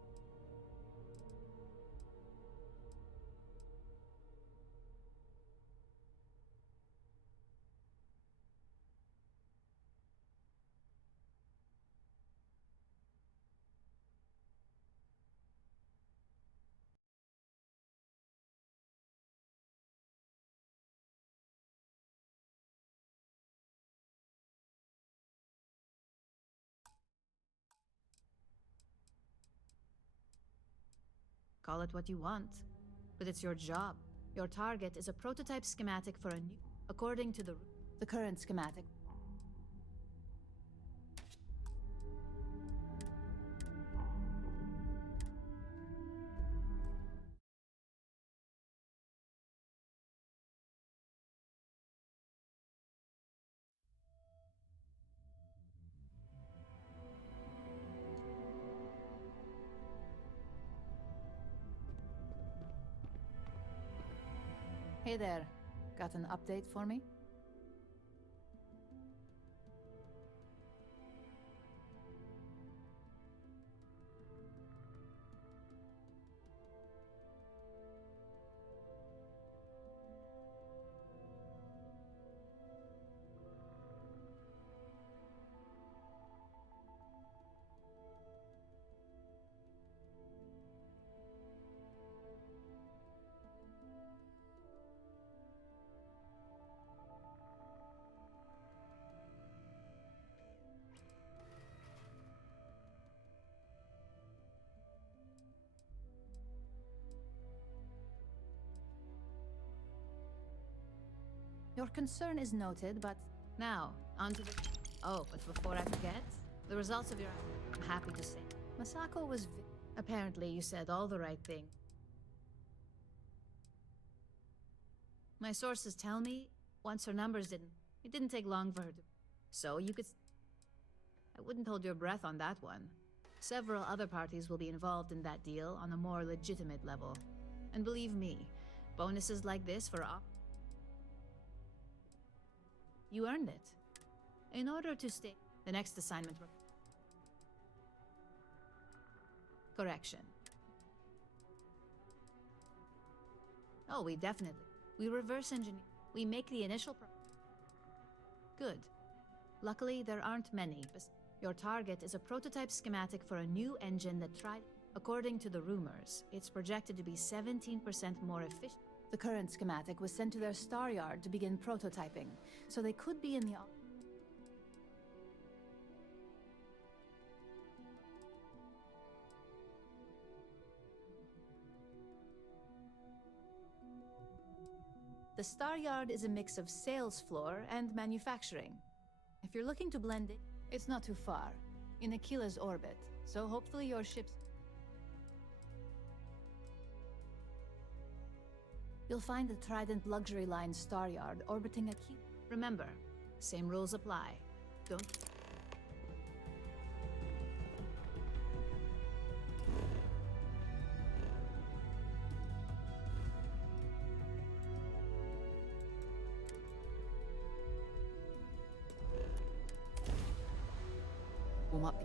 Call it what you want, but it's your job. Your target is a prototype schematic for a new... According to the current schematic. Hey there. Got an update for me? Your concern is noted, but now, on to the... Oh, but before I forget, the results of your... I'm happy to say. Masako was... Apparently, you said all the right thing. My sources tell me, once her numbers didn't... It didn't take long for her to... So, you could... I wouldn't hold your breath on that one. Several other parties will be involved in that deal on a more legitimate level. And believe me, bonuses like this for... You earned it. In order to stay... The next assignment... Correction. Oh, we definitely... We reverse engineer... We make the initial... Good. Luckily, there aren't many. Your target is a prototype schematic for a new engine that tried... According to the rumors, it's projected to be 17% more efficient. The current schematic was sent to their star yard to begin prototyping, so they could be in the... The star yard is a mix of sales floor and manufacturing. If you're looking to blend it, it's not too far, in Aquila's orbit, so hopefully your ship's... You'll find the Trident Luxury Line Star Yard orbiting Aquila. Remember, same rules apply. Don't... Warm up.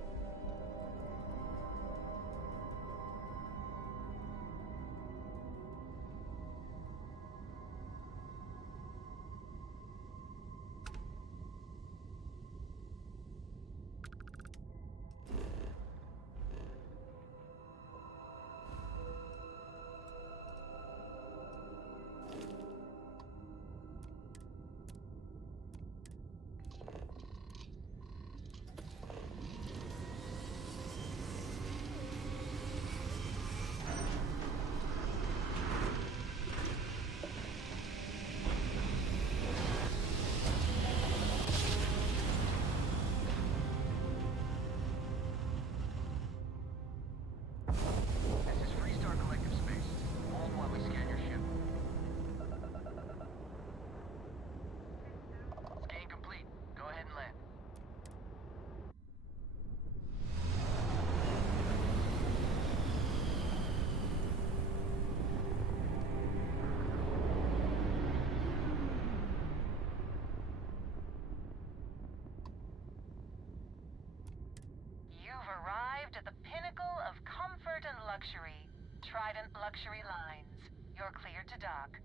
Arrived at the pinnacle of comfort and luxury. Trident Luxury Lines. You're cleared to dock.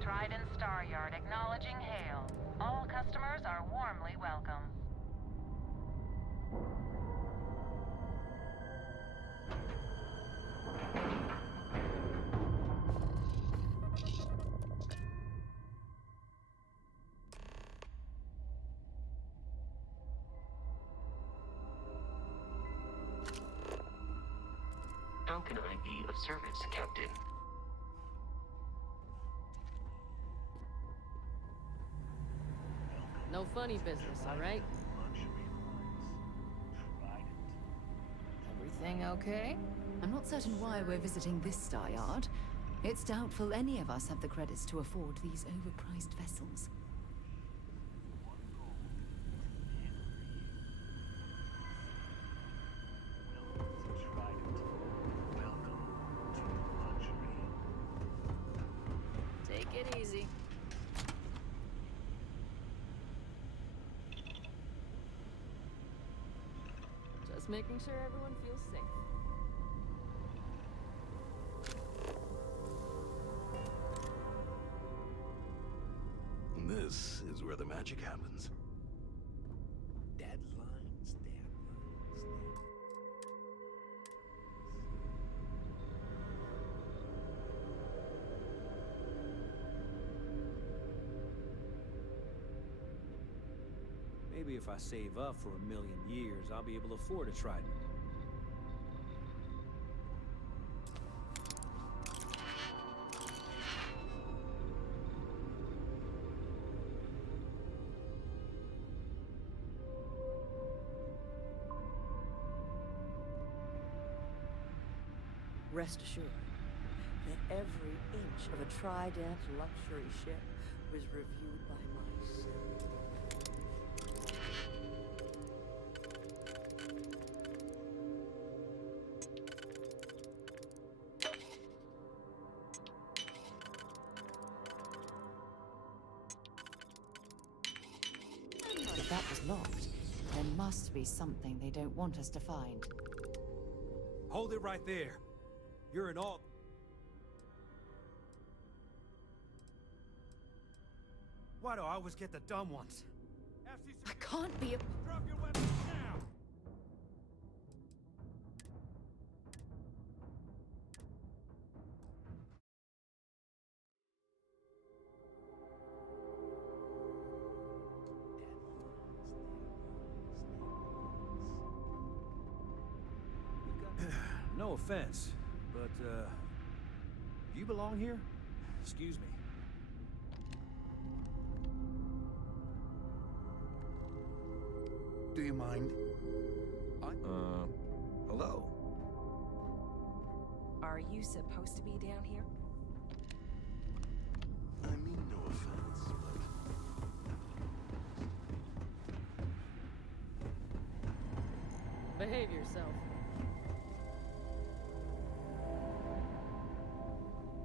Trident Star Yard acknowledging hail. All customers are warmly welcome. How can I be of service, Captain? No funny business, all right? Everything okay? I'm not certain why we're visiting this star yard. It's doubtful any of us have the credits to afford these overpriced vessels. Take it easy. Just making sure everyone feels safe. This is where the magic happens. Deadlines, deadlines. Maybe if I save up for 1,000,000 years, I'll be able to afford a trident. Rest assured that every inch of a Trident luxury ship was reviewed by myself. If that was locked, there must be something they don't want us to find. Hold it right there. You're in all... Why do I always get the dumb ones? I can't be a... Drop your weapons now! No offense, but, do you belong here? Excuse me. Do you mind? Hello? Are you supposed to be down here? I mean no offense, but... Behave yourself.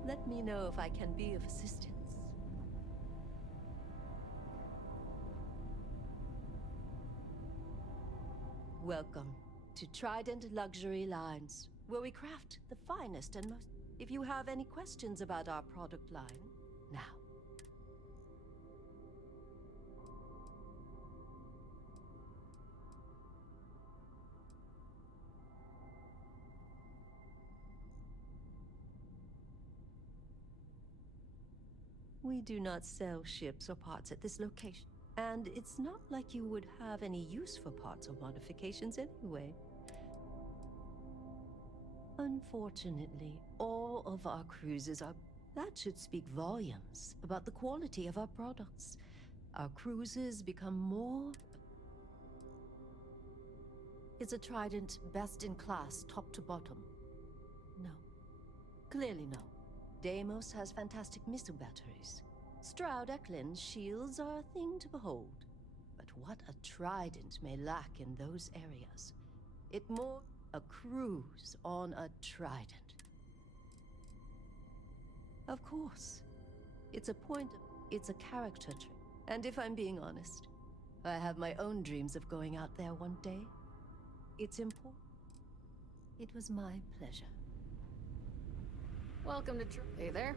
Let me know if I can be of assistance. Welcome to Trident Luxury Lines, where we craft the finest and most... If you have any questions about our product line, now. We do not sell ships or parts at this location. And it's not like you would have any use for parts or modifications anyway. Unfortunately, all of our cruises are... That should speak volumes about the quality of our products. Our cruises become more... Is a Trident best in class, top to bottom? No. Clearly no. Deimos has fantastic missile batteries. Stroud Eklund's shields are a thing to behold. But what a Trident may lack in those areas. It more a cruise on a Trident. Of course. It's a point of... It's a character trait. And if I'm being honest, I have my own dreams of going out there one day. It's important. It was my pleasure. Welcome to Hey there.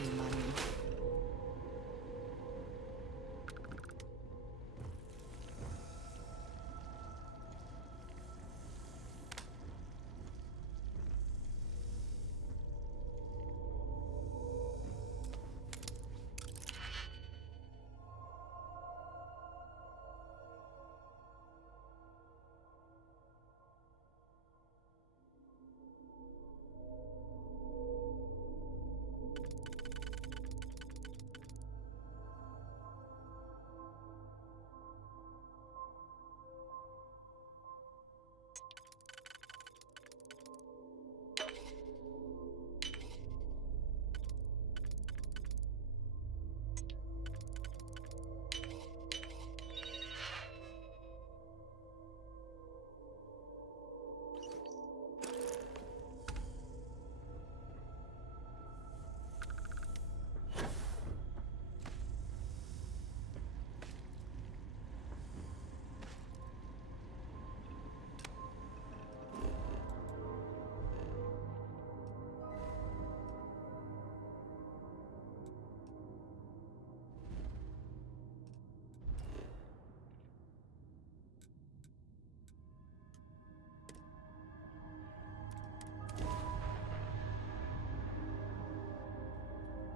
easy money.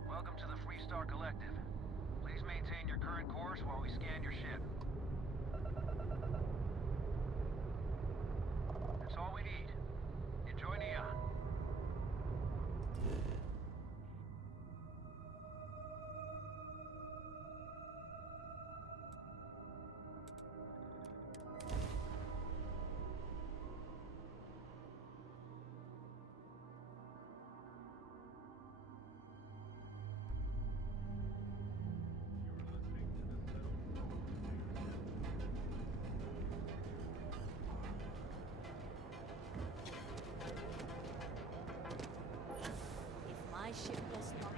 Welcome to the Freestar Collective. Please maintain your current course while we scan your ship. That's all we need. Enjoy Neon. If my ship does not...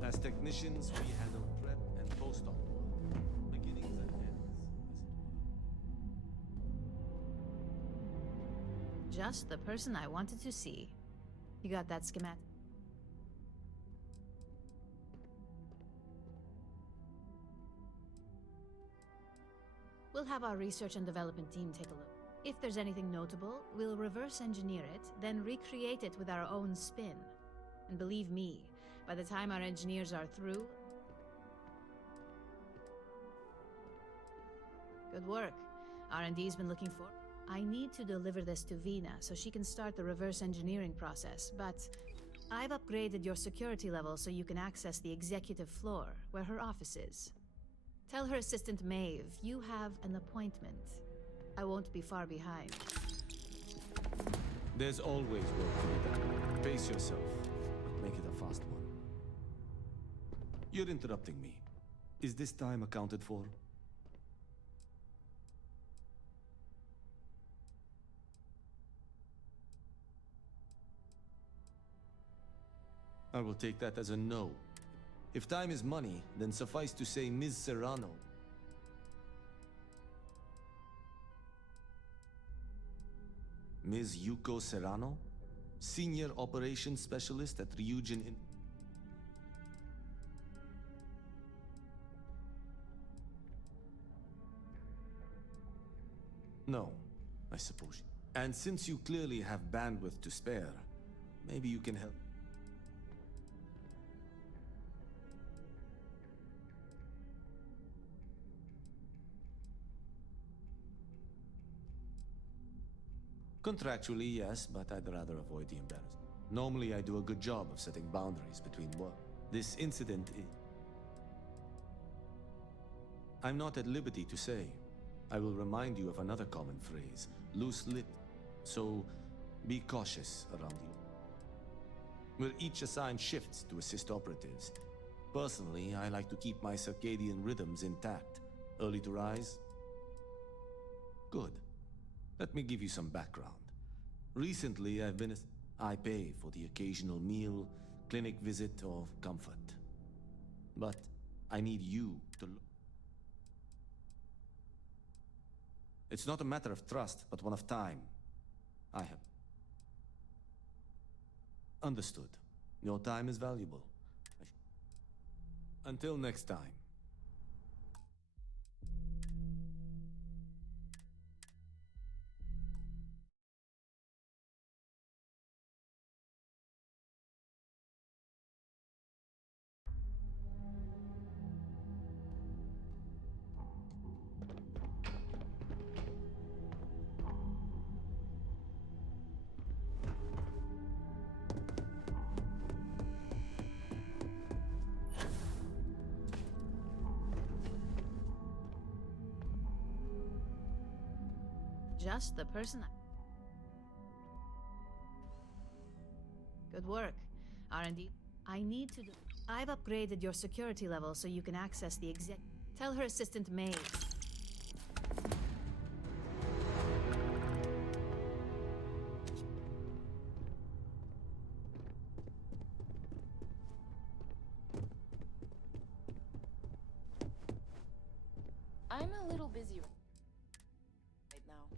As technicians, we handle prep and post-op work. Beginnings and ends, as it were. Just the person I wanted to see. You got that schematic? We'll have our research and development team take a look. If there's anything notable, we'll reverse engineer it, then recreate it with our own spin. And believe me, by the time our engineers are through... Good work. R&D's been looking for... I need to deliver this to Vina so she can start the reverse engineering process, but I've upgraded your security level so you can access the executive floor, where her office is. Tell her assistant Maeve you have an appointment. I won't be far behind. There's always work to be done. Pace yourself. Make it a fast one. You're interrupting me. Is this time accounted for? I will take that as a no. If time is money, then suffice to say Ms. Serrano. Ms. Yuko Serrano? Senior Operations Specialist at Ryujin in... No, I suppose. And since you clearly have bandwidth to spare, maybe you can help. Contractually, yes, but I'd rather avoid the embarrassment. Normally, I do a good job of setting boundaries between work. This incident is... I'm not at liberty to say. I will remind you of another common phrase, loose lit. So, be cautious around you. We're each assigned shifts to assist operatives. Personally, I like to keep my circadian rhythms intact. Early to rise? Good. Let me give you some background. Recently, I pay for the occasional meal, clinic visit, or comfort. But I need you to look. It's not a matter of trust, but one of time. I have understood. Your time is valuable. Until next time. Just the person Good work. R&D. I need to do... I've upgraded your security level so you can access the exec... Tell her assistant Maeve. I'm a little busy right now.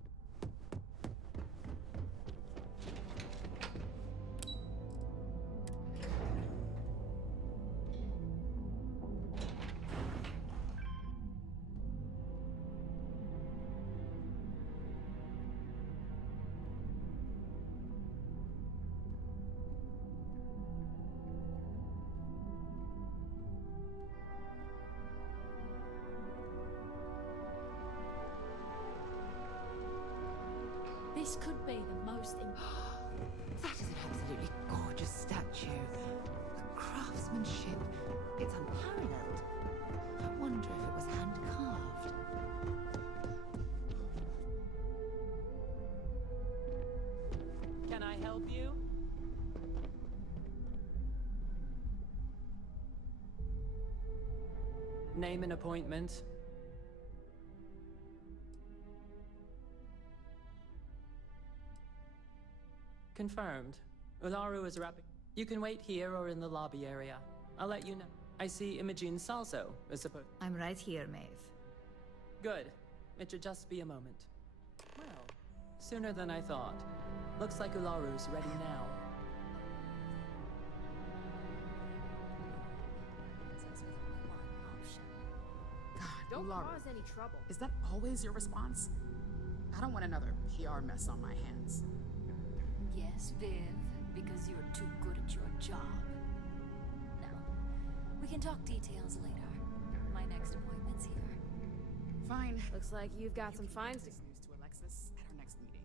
This could be the most That is an absolutely gorgeous statue. The craftsmanship, it's unparalleled. I wonder if it was hand-carved. Can I help you? Name an appointment. Confirmed. Ularu is wrapping. You can wait here or in the lobby area. I'll let you know. I see Imogene Salso is supposed. I'm right here, Maeve. Good. It should just be a moment. Well, sooner than I thought. Looks like Ularu's ready now. Don't cause any trouble. Is that always your response? I don't want another PR mess on my hands. Yes, Viv, because you're too good at your job. Now, we can talk details later. My next appointment's here. Fine. Looks like you've got some fines to... News to Alexis at our next meeting.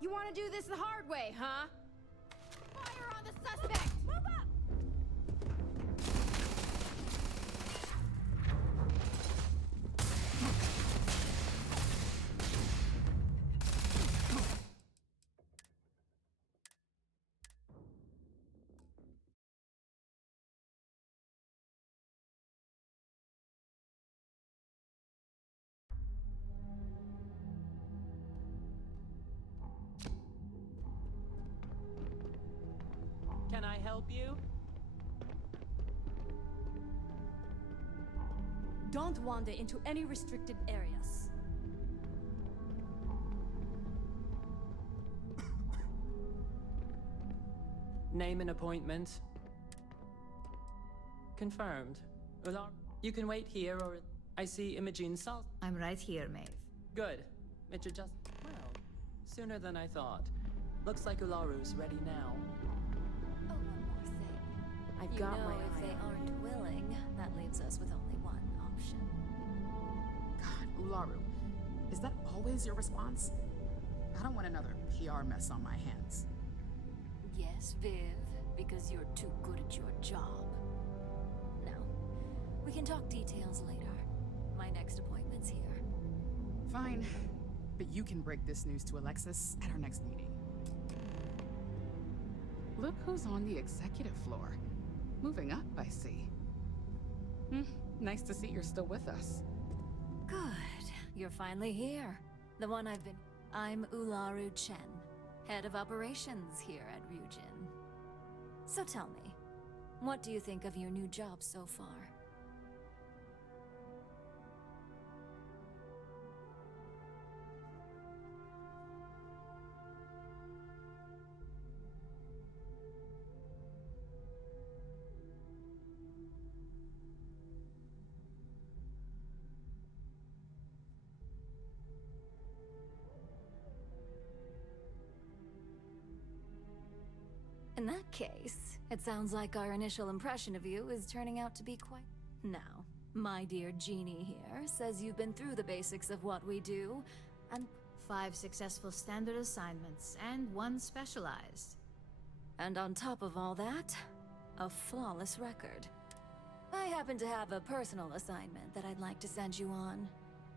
You want to do this the hard way, huh? Fire on the suspect! Move up! Can I help you? Don't wander into any restricted areas. Name and appointment. Confirmed. Ular, you can wait here or... I see Imogene Sal... I'm right here, Maeve. Good. It should just... Well, sooner than I thought. Looks like Ularu's ready now. Oh, one more thing. I've got my if eye they on aren't willing, that leaves us with only one option. God, Ularu, is that always your response? I don't want another PR mess on my hands. Yes, Viv, because you're too good at your job. No. We can talk details later. My next appointment's here. Fine. But you can break this news to Alexis at our next meeting. Look who's on the executive floor. Moving up, I see. Nice to see you're still with us. Good. You're finally here. The one I've been... I'm Ularu Chen, head of operations here at Ryujin. So tell me, what do you think of your new job so far? In that case, it sounds like our initial impression of you is turning out to be quite... Now, my dear Jeannie here says you've been through the basics of what we do, and... 5 successful standard assignments, and 1 specialized. And on top of all that, a flawless record. I happen to have a personal assignment that I'd like to send you on.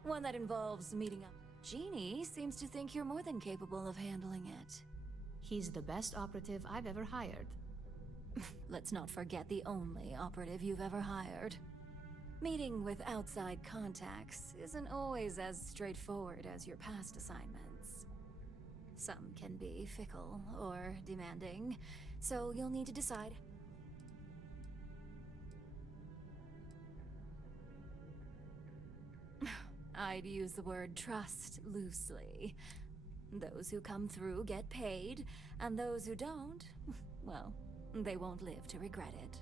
One that involves meeting up. Jeannie seems to think you're more than capable of handling it. He's the best operative I've ever hired. Let's not forget the only operative you've ever hired. Meeting with outside contacts isn't always as straightforward as your past assignments. Some can be fickle or demanding, so you'll need to decide. I'd use the word trust loosely. Those who come through get paid, and those who don't, well, they won't live to regret it.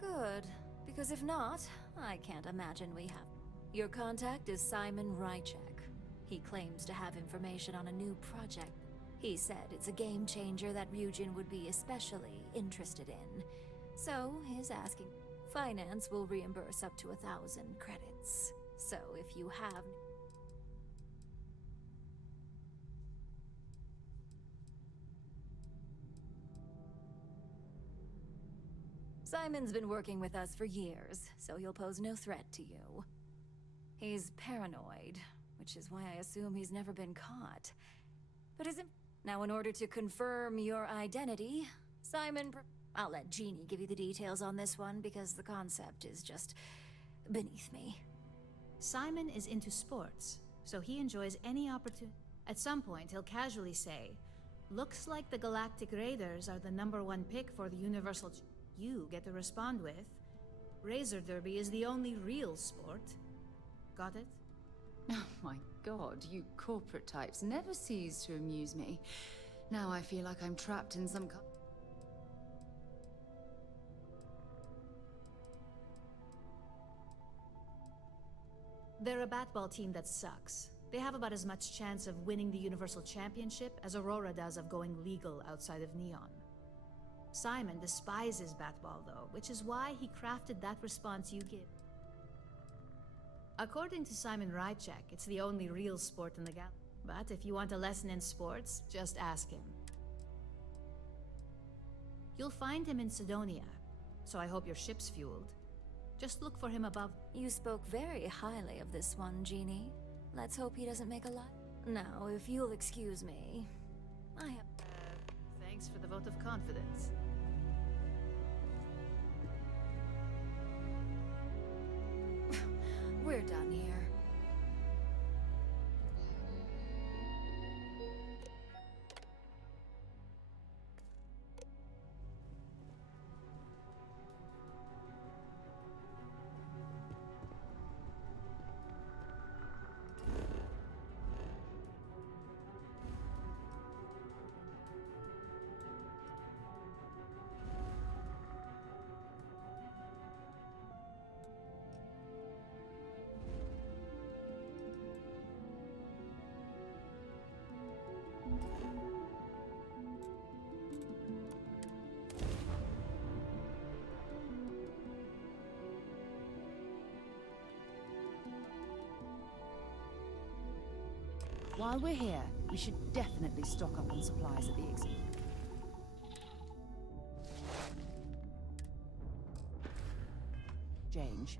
Good, because if not, I can't imagine we have. Your contact is Simon Rychek. He claims to have information on a new project. He said it's a game changer that Ryujin would be especially interested in. So, he's asking. Finance will reimburse up to 1,000 credits. So if you have... Simon's been working with us for years, so he'll pose no threat to you. He's paranoid, which is why I assume he's never been caught. But now, in order to confirm your identity, Simon... I'll let Jeannie give you the details on this one, because the concept is just beneath me. Simon is into sports, so he enjoys any opportunity. At some point, he'll casually say, "Looks like the Galactic Raiders are the #1 pick for the Universal..." You get to respond with, "Razor Derby is the only real sport." Got it? Oh my god, you corporate types never cease to amuse me. Now I feel like I'm trapped in some They're a batball team that sucks. They have about as much chance of winning the Universal Championship as Aurora does of going legal outside of Neon. Simon despises batball, though, which is why he crafted that response you give. According to Simon Rychek, it's the only real sport in the galaxy. But if you want a lesson in sports, just ask him. You'll find him in Sidonia, so I hope your ship's fueled. Just look for him above. You spoke very highly of this one, Genie. Let's hope he doesn't make a lie. Now, if you'll excuse me, I have... Thanks for the vote of confidence. We're done here. While we're here, we should definitely stock up on supplies at the exchange.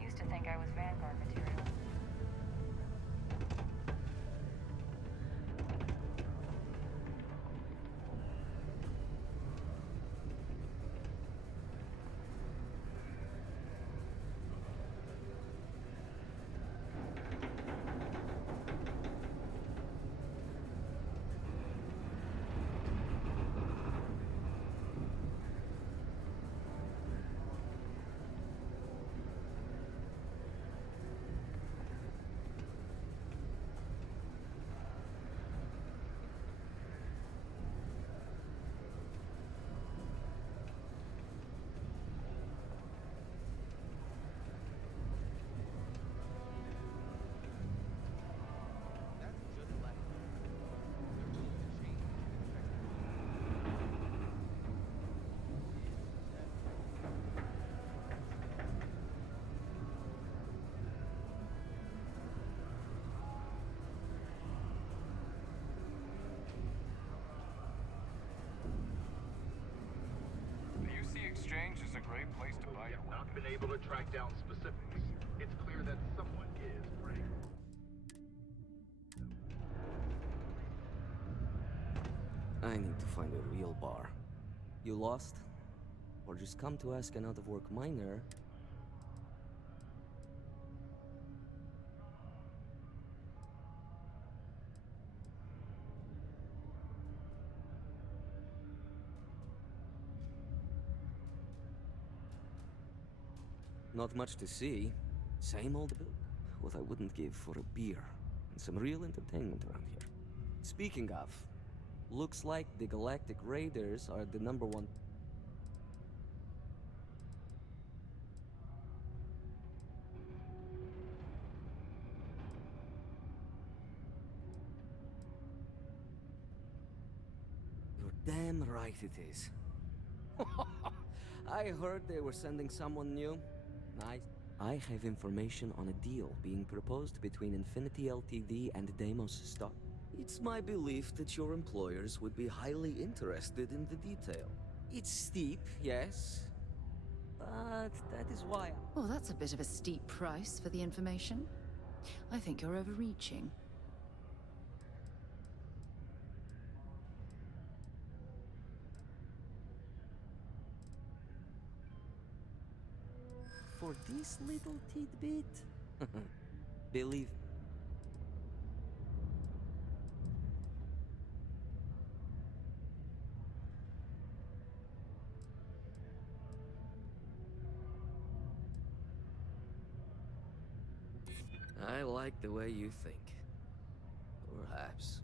Used to think I was Vanguard material. Exchange is a great place to buy. We have not been able to track down specifics. It's clear that someone is running. I need to find a real bar. You lost? Or just come to ask an out-of-work miner? Not much to see. Same old bill. What I wouldn't give for a beer and some real entertainment around here. Speaking of, looks like the Galactic Raiders are the #1. You're damn right it is. I heard they were sending someone new. Nice. I have information on a deal being proposed between Infinity Ltd and Deimos Stock. It's my belief that your employers would be highly interested in the detail. It's steep, yes, but that is why Oh, that's a bit of a steep price for the information. I think you're overreaching. for this little tidbit? Believe. I like the way you think. Perhaps.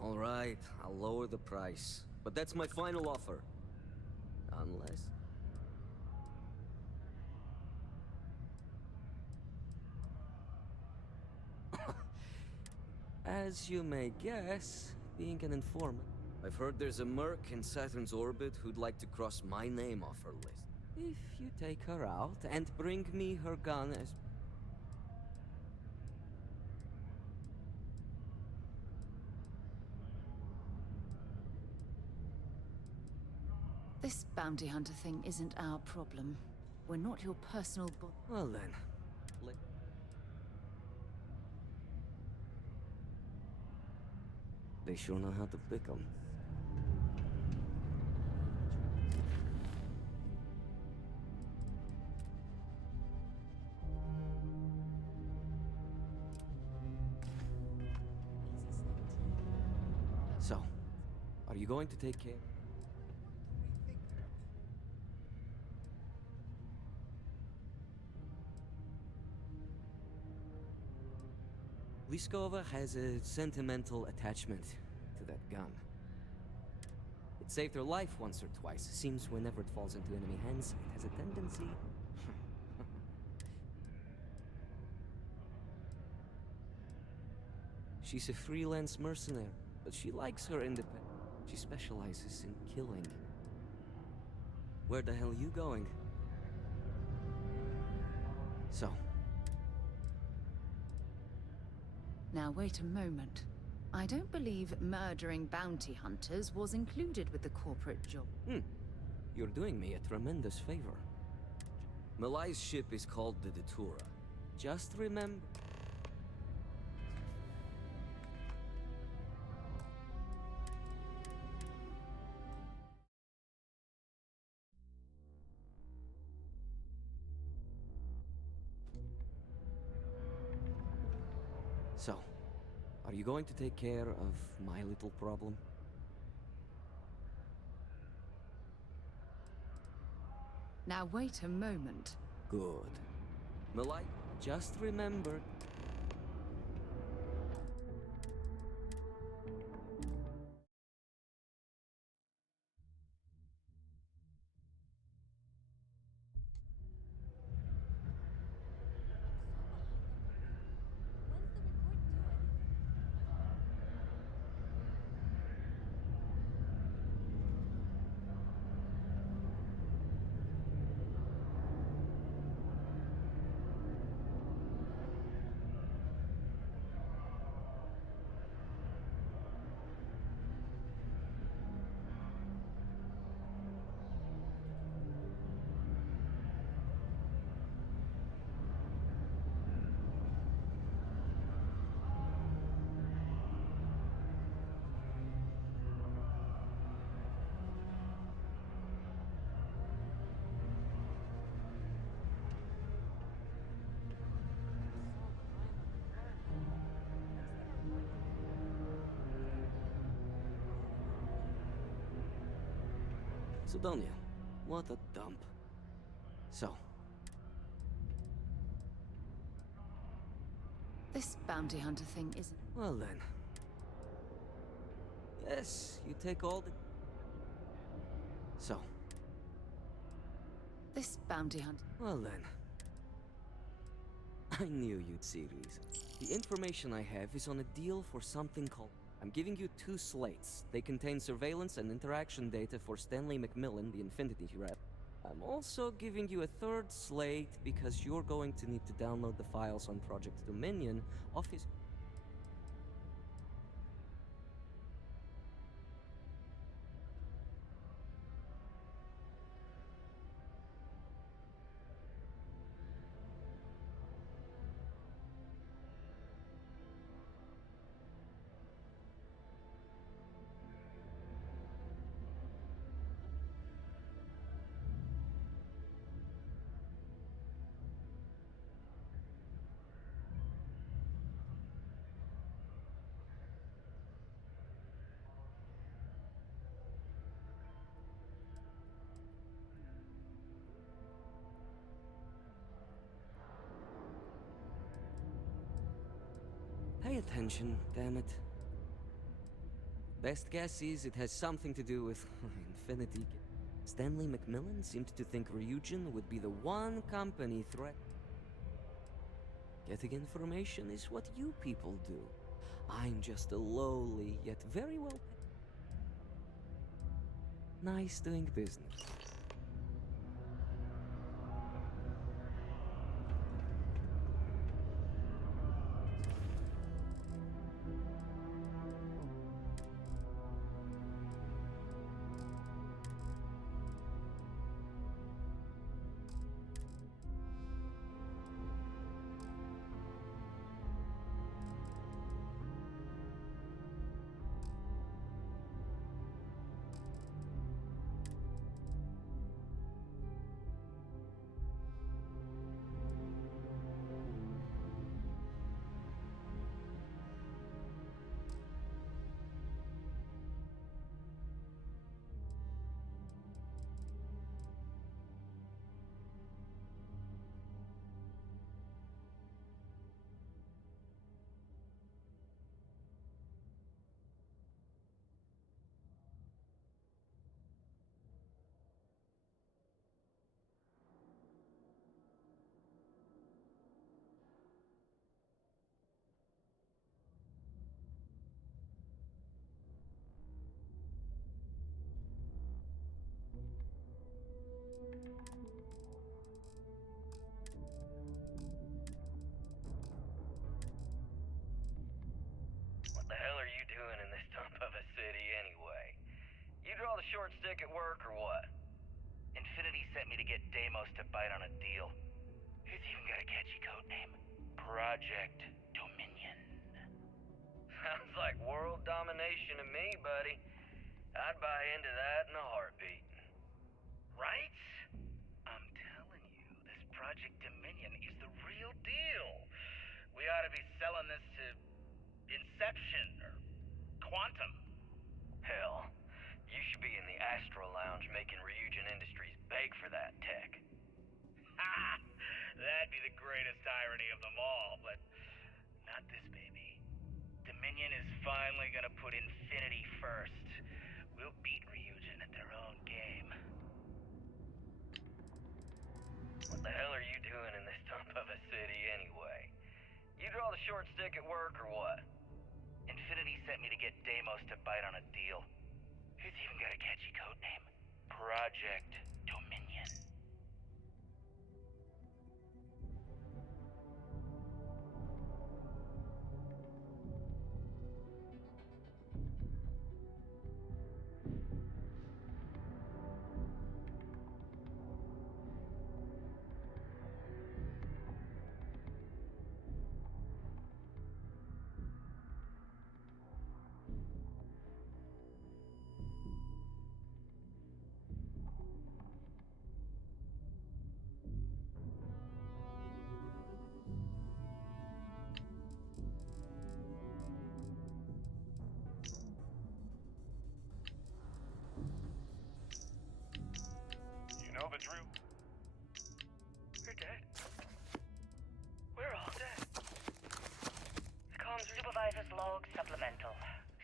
All right, I'll lower the price. But that's my final offer. Unless... As you may guess, being an informant, I've heard there's a merc in Saturn's orbit who'd like to cross my name off her list. If you take her out and bring me her gun as... This bounty hunter thing isn't our problem. We're not your personal Well then, they sure know how to pick 'em. So, are you going to take care? Liskova has a sentimental attachment to that gun. It saved her life once or twice. Seems whenever it falls into enemy hands, it has a tendency... She's a freelance mercenary, but she likes her independence. She specializes in killing. Where the hell are you going? So... Now wait a moment. I don't believe murdering bounty hunters was included with the corporate job. You're doing me a tremendous favor. Malai's ship is called the Datura. Just remember... So, are you going to take care of my little problem? Now wait a moment. Good. Malai, just remember... Sidonia, what a dump. So... This bounty hunter thing isn't... Well then. Yes, you take all the... So... This bounty hunter... Well then. I knew you'd see reason. The information I have is on a deal for something called... I'm giving you 2 slates. They contain surveillance and interaction data for Stanley McMillan, the Infinity rep. I'm also giving you a 3rd slate because you're going to need to download the files on Project Dominion off his... attention, damn it. Best guess is it has something to do with Infinity. Stanley Macmillan seemed to think Ryujin would be the one company threat. Getting information is what you people do. I'm just a lowly, yet very well paid. Nice doing business. What the hell are you doing in this dump of a city anyway? You draw the short stick at work or what? Infinity sent me to get Deimos to bite on a deal. He's even got a catchy code name. Project Dominion. Sounds like world domination to me, buddy. I'd buy into that in a heartbeat. Right? I'm telling you, this Project Dominion is the real deal. We ought to be selling this to Inception or Quantum. Hell, you should be in the Astral Lounge making Ryujin Industries beg for that tech. Ha! That'd be the greatest irony of them all, but not this baby. Dominion is finally gonna put Infinity first. We'll beat Ryujin at their own game. What the hell are you doing in this dump of a city anyway? You draw the short stick at work or what? Infinity sent me to get Deimos to bite on a deal. He's even got a catchy code name. Project Dominion. You know the drill. We're dead. We're all dead. Comms supervisor's log supplemental.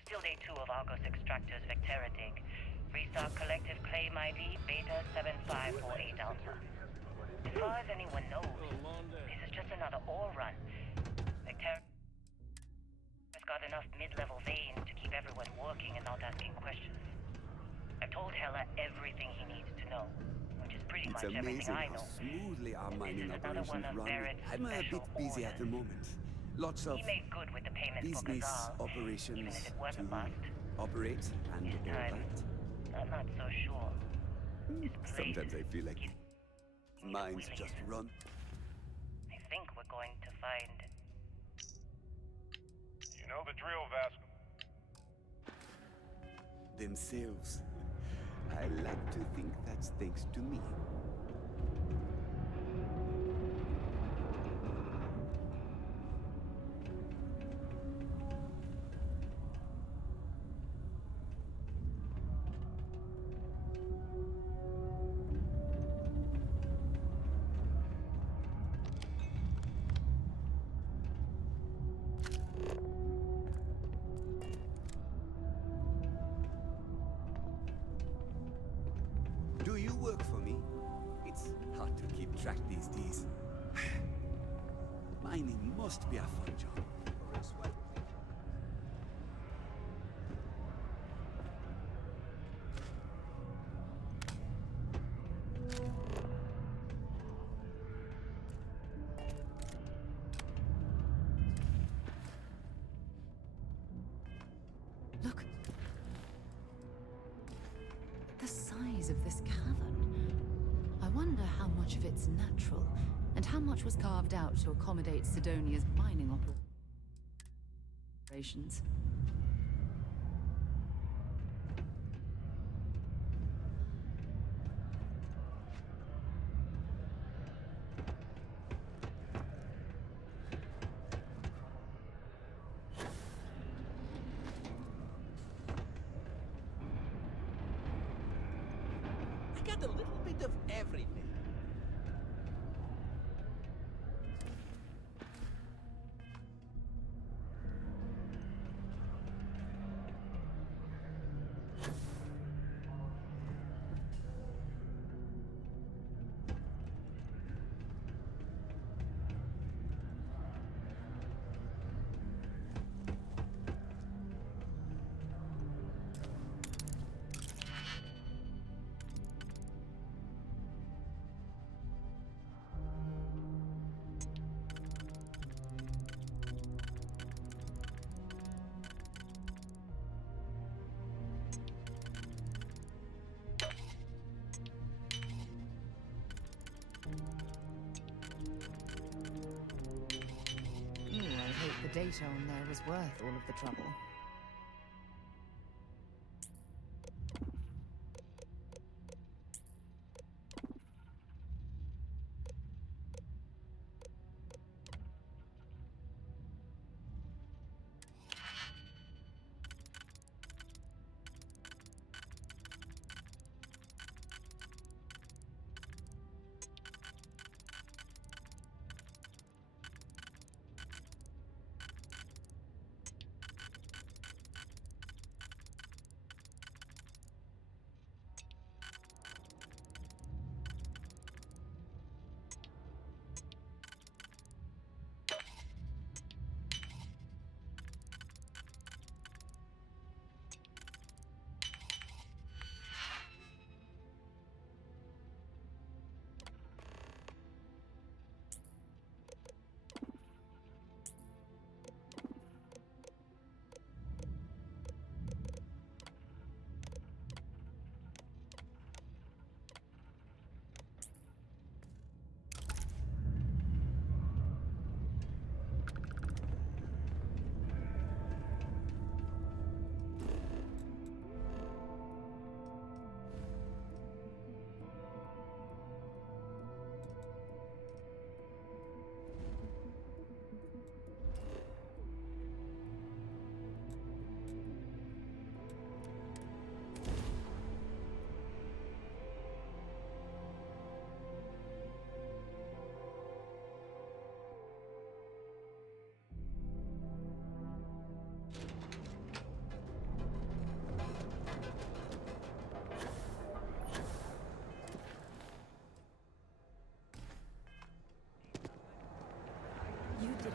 Still day 2 of Argos Extractor's Vectera dig. Restart collective claim ID Beta 7548 Alpha. As far as anyone knows, this is just another ore run. Vectera has got enough mid-level vein to keep everyone working and not asking questions. I've told Hella everything he needs to know, which is pretty It's much everything amazing I how know. smoothly our mining another one operations of run. Barrett's I'm a bit special busy at the moment. Lots of He made good with the payment for business Ghazal, operations even if it was to a bust. operate and This all time, that. I'm not so sure. Sometimes I feel like mines just run. I think we're going to find... You know the drill, Vasco. Themselves. I like to think that's thanks to me. Do you work for me? It's hard to keep track these days. Mining must be a fun job. Or else why- Look. The size of this cavern. I wonder how much of it's natural, and how much was carved out to accommodate Sidonia's mining operations. I got a little bit of everything. I hope the data on there was worth all of the trouble. You didn't.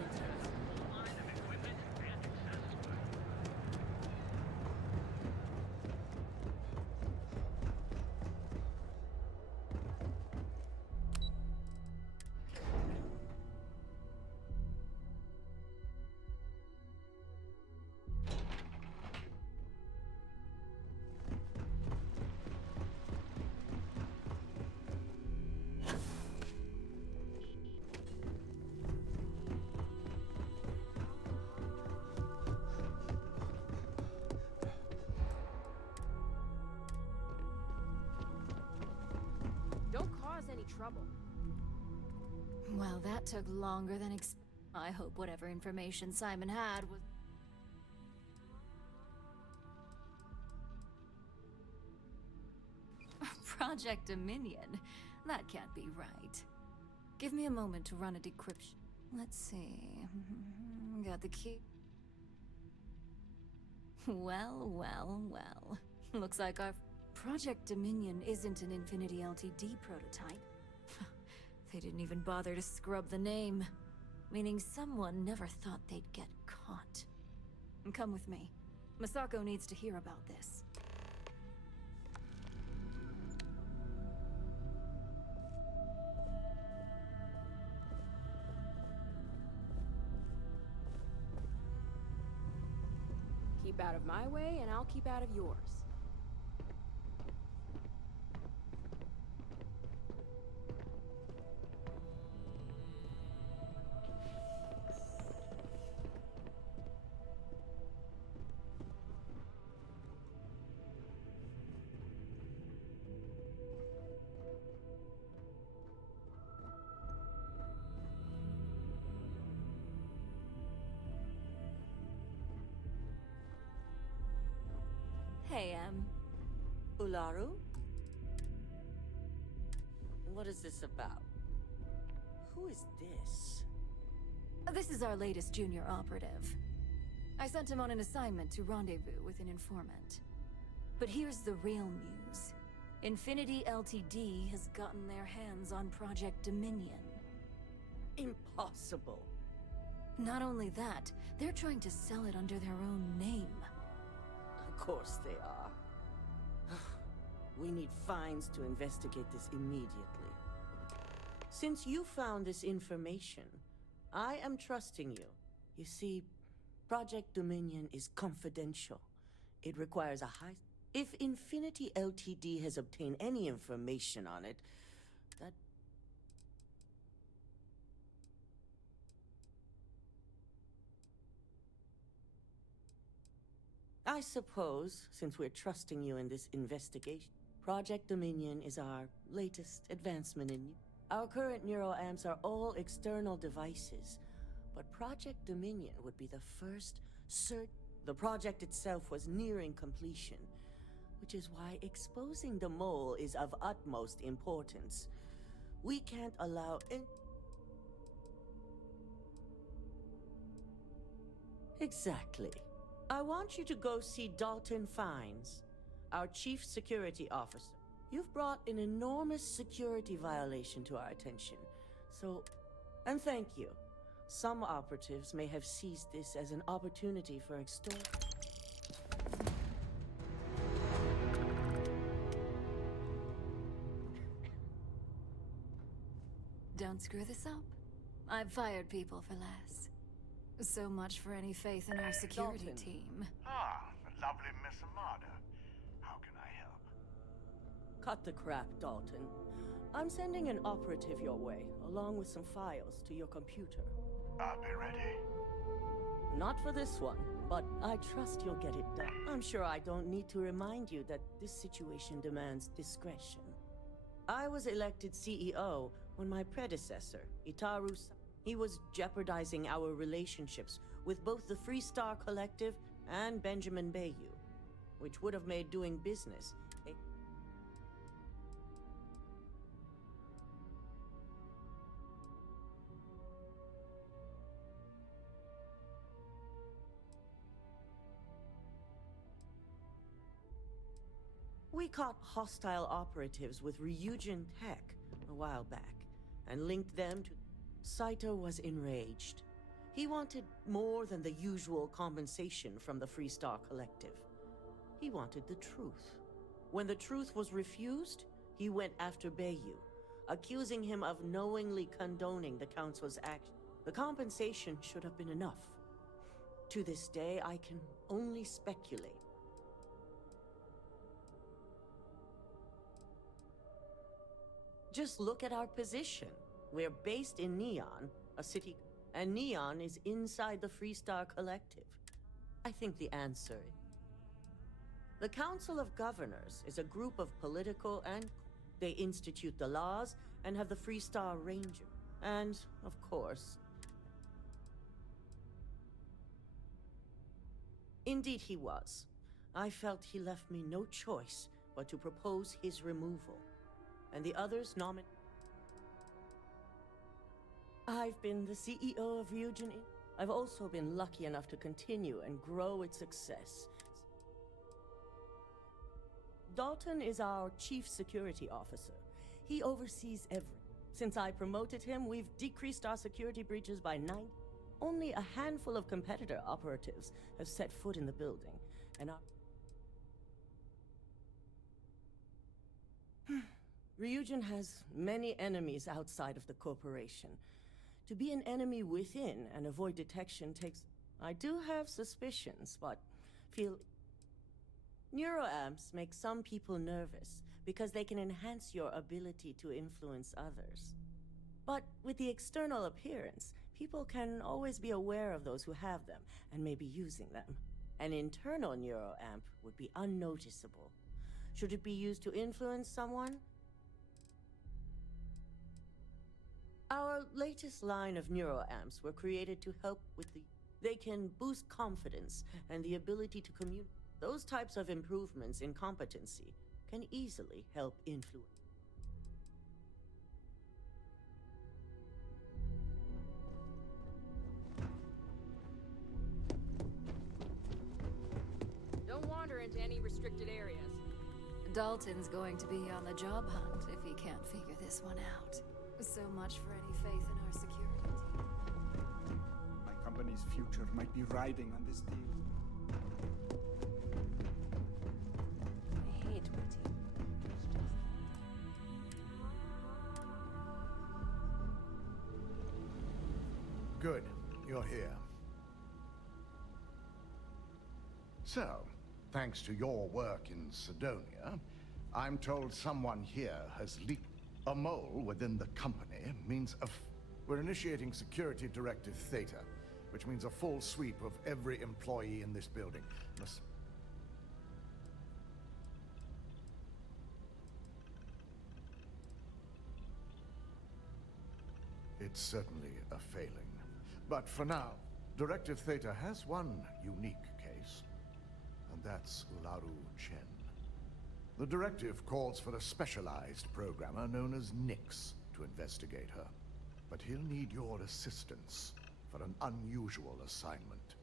Don't cause any trouble. Well, that took longer than I hope whatever information Simon had was... Project Dominion? That can't be right. Give me a moment to run a decryption. Let's see... Got the key... Well. Looks like our... Project Dominion isn't an Infinity Ltd prototype. They didn't even bother to scrub the name, meaning someone never thought they'd get caught. And come with me. Masako needs to hear about this. Keep out of my way, and I'll keep out of yours. Hey, Ularu? What is this about? Who is this? This is our latest junior operative. I sent him on an assignment to rendezvous with an informant. But here's the real news. Infinity Ltd has gotten their hands on Project Dominion. Impossible. Not only that, they're trying to sell it under their own name. Of course they are. We need fines to investigate this immediately. Since you found this information, I am trusting you. You see, Project Dominion is confidential. It requires a high... If Infinity Ltd has obtained any information on it, that... I suppose, since we're trusting you in this investigation, Project Dominion is our latest advancement in... Our current neuroamps are all external devices, but Project Dominion would be the first The project itself was nearing completion, which is why exposing the mole is of utmost importance. We can't allow it... Exactly. I want you to go see Dalton Fines, our chief security officer. You've brought an enormous security violation to our attention, so... And thank you. Some operatives may have seized this as an opportunity for extortion. Don't screw this up. I've fired people for less. So much for any faith in our security team. Ah, the lovely Miss Amada. How can I help? Cut the crap, Dalton. I'm sending an operative your way, along with some files to your computer. I'll be ready. Not for this one, but I trust you'll get it done. I'm sure I don't need to remind you that this situation demands discretion. I was elected CEO when my predecessor, Itaru... He was jeopardizing our relationships with both the Free Star Collective and Benjamin Bayou, which would have made doing business a... We caught hostile operatives with Ryujin Tech a while back, and linked them to... Saito was enraged. He wanted more than the usual compensation from the Free Star Collective. He wanted the truth. When the truth was refused, he went after Bayou, accusing him of knowingly condoning the Council's action. The compensation should have been enough. To this day, I can only speculate. Just look at our position. We're based in Neon, a city, and Neon is inside the Free Star Collective. I think the answer is... The Council of Governors is a group of political and... They institute the laws and have the Free Star Ranger. And, of course... Indeed he was. I felt he left me no choice but to propose his removal. And the others nominated... I've been the CEO of Ryujin. I've also been lucky enough to continue and grow its success. Dalton is our chief security officer. He oversees everything. Since I promoted him, we've decreased our security breaches by 9. Only a handful of competitor operatives have set foot in the building, and our... Ryujin has many enemies outside of the corporation. To be an enemy within and avoid detection takes... I do have suspicions, but feel... Neuroamps make some people nervous because they can enhance your ability to influence others. But with the external appearance, people can always be aware of those who have them and may be using them. An internal neuroamp would be unnoticeable. Should it be used to influence someone? Our latest line of neuroamps were created to help with the... They can boost confidence and the ability to communicate. Those types of improvements in competency can easily help influence. Don't wander into any restricted areas. Dalton's going to be on the job hunt if he can't figure this one out. So much for any faith in our security team. My company's future might be riding on this deal. I hate my team. Good, you're here. So, thanks to your work in Sidonia, I'm told someone here has leaked. A mole within the company means we're initiating Security Directive Theta, which means a full sweep of every employee in this building. It's certainly a failing. But for now, Directive Theta has one unique case, and that's Ularu Chen. The directive calls for a specialized programmer known as Nix to investigate her. But he'll need your assistance for an unusual assignment.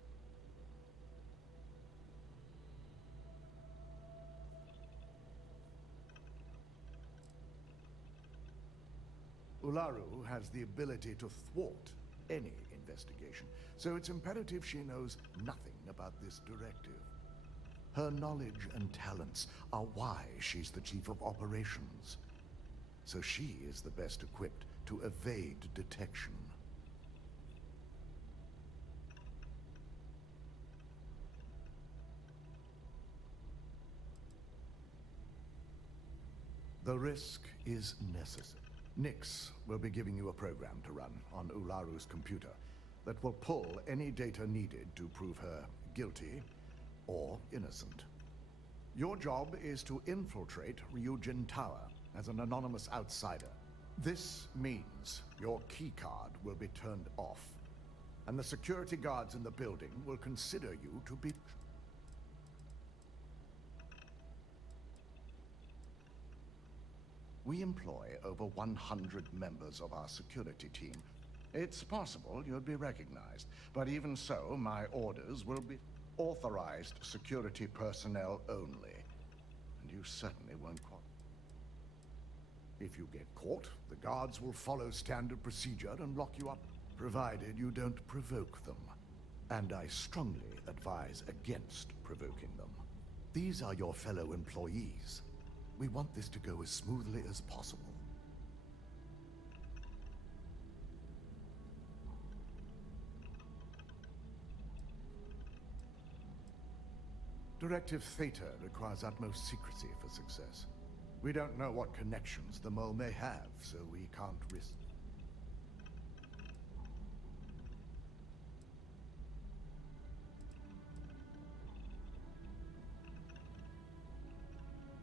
Ularu has the ability to thwart any investigation, so it's imperative she knows nothing about this directive. Her knowledge and talents are why she's the chief of operations. So she is the best equipped to evade detection. The risk is necessary. Nix will be giving you a program to run on Ularu's computer that will pull any data needed to prove her guilty or innocent. Your job is to infiltrate Ryujin Tower as an anonymous outsider. This means your keycard will be turned off, and the security guards in the building will consider you to be... We employ over 100 members of our security team. It's possible you'll be recognized, but even so, my orders will be authorized security personnel only. And you certainly won't qualify. If you get caught, the guards will follow standard procedure and lock you up, provided you don't provoke them. And I strongly advise against provoking them. These are your fellow employees. We want this to go as smoothly as possible. Directive Theta requires utmost secrecy for success. We don't know what connections the mole may have, so we can't risk.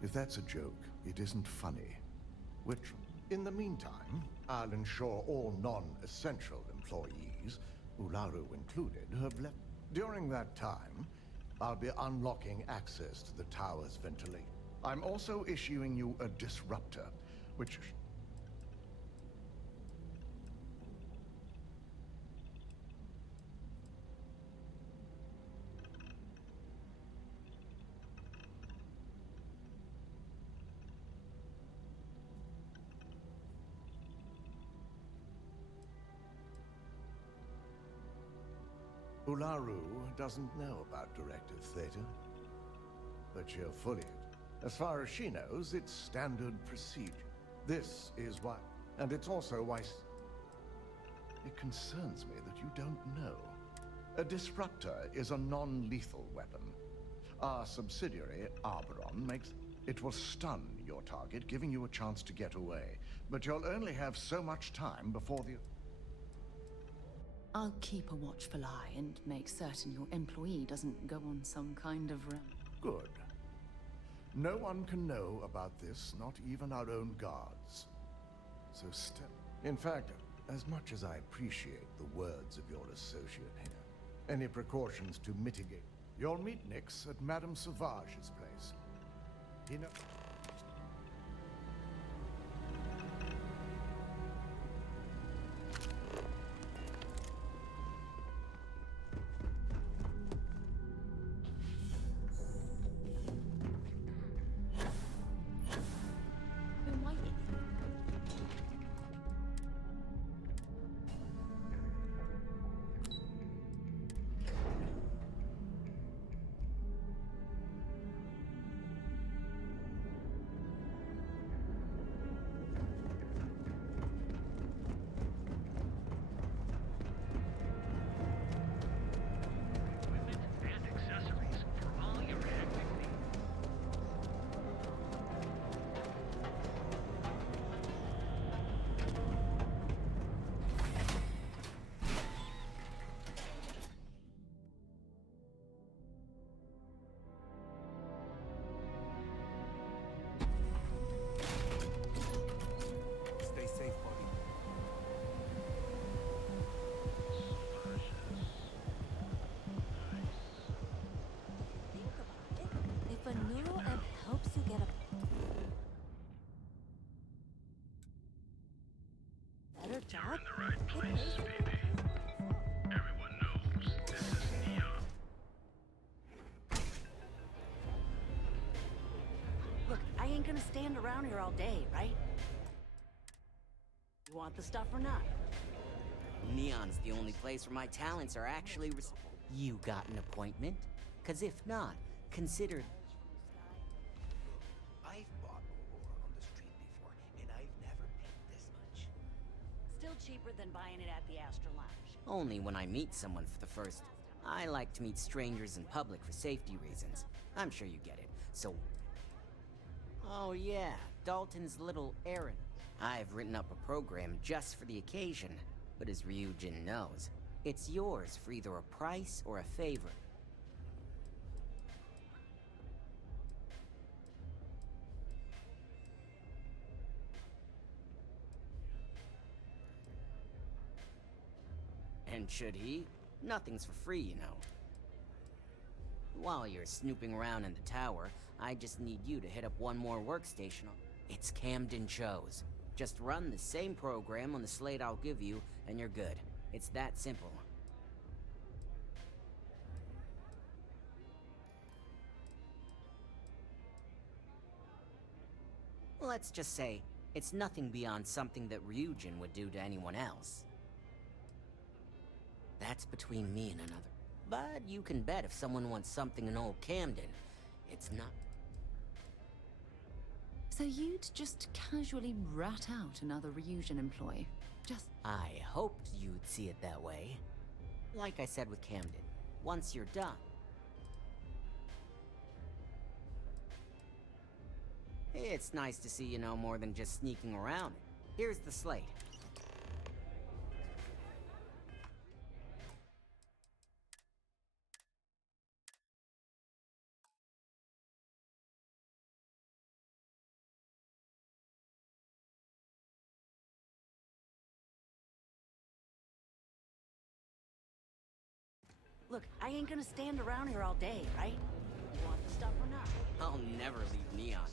If that's a joke, it isn't funny. Which, in the meantime, I'll ensure all non-essential employees, Ularu included, have left. During that time, I'll be unlocking access to the tower's ventilation. I'm also issuing you a disruptor, which... Ularu doesn't know about Directive Theta, but she'll fully it. As far as she knows, it's standard procedure. This is why, and it's also why it concerns me that you don't know. A disruptor is a non-lethal weapon. Our subsidiary, Arboron, makes... It will stun your target, giving you a chance to get away. But you'll only have so much time before the... I'll keep a watchful eye and make certain your employee doesn't go on some kind of Good. No one can know about this, not even our own guards. So step... In fact, as much as I appreciate the words of your associate here, any precautions to mitigate... You'll meet Nix at Madame Sauvage's place. He knows... Stay safe, buddy. Think about it. If a neural app helps you get a better job, You're in the right place, baby. Everyone knows this is Neon. Look, I ain't gonna stand around here all day, right? You want the stuff or not? Neon's the only place where my talents are actually You got an appointment? 'Cause if not, consider... I've bought Aurora on the street before, and I've never paid this much. Still cheaper than buying it at the Astro Lounge. Only when I meet someone for the first... I like to meet strangers in public for safety reasons. I'm sure you get it, so... Oh yeah, Dalton's little errand. I've written up a program just for the occasion, but as Ryujin knows, it's yours for either a price or a favor. And should he? Nothing's for free, you know. While you're snooping around in the tower, I just need you to hit up one more workstation. It's Camden Chose. Just run the same program on the slate I'll give you, and you're good. It's that simple. Let's just say, it's nothing beyond something that Ryujin would do to anyone else. That's between me and another. But you can bet if someone wants something in old Camden, it's not... So you'd just casually rat out another Ryujin employee? Just... I hoped you'd see it that way. Like I said with Camden, once you're done. It's nice to see you know more than just sneaking around. Here's the slate. Look, I ain't gonna stand around here all day, right? You want the stuff or not? I'll never leave Neon.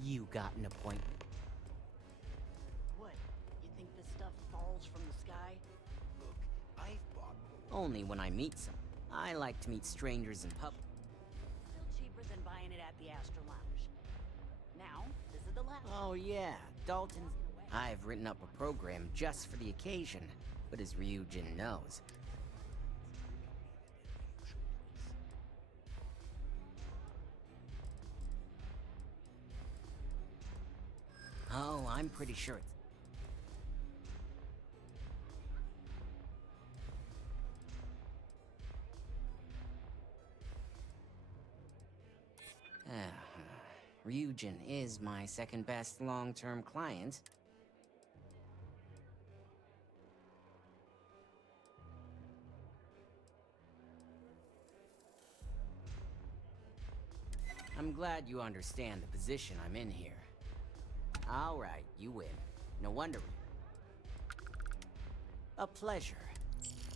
You got an appointment. What? You think this stuff falls from the sky? Look, I've bought Only when I meet some. I like to meet strangers in public. Still cheaper than buying it at the Astro Lounge. Now, this is the last. Oh yeah, Dalton's... I've written up a program just for the occasion, but as Ryujin knows, I'm pretty sure it's... Ryujin is my second best long-term client. I'm glad you understand the position I'm in here. All right, you win. No wonder. A pleasure.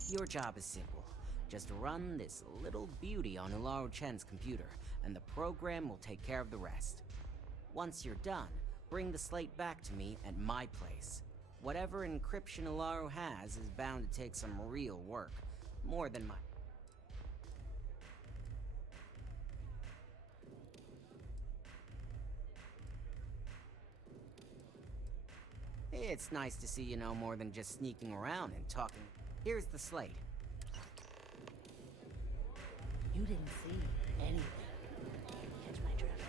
Your job is simple. Just run this little beauty on Ularu Chen's computer, and the program will take care of the rest. Once you're done, bring the slate back to me at my place. Whatever encryption Ularu has is bound to take some real work. More than my... It's nice to see you know more than just sneaking around and talking. Here's the slate. You didn't see anything. Catch my drift.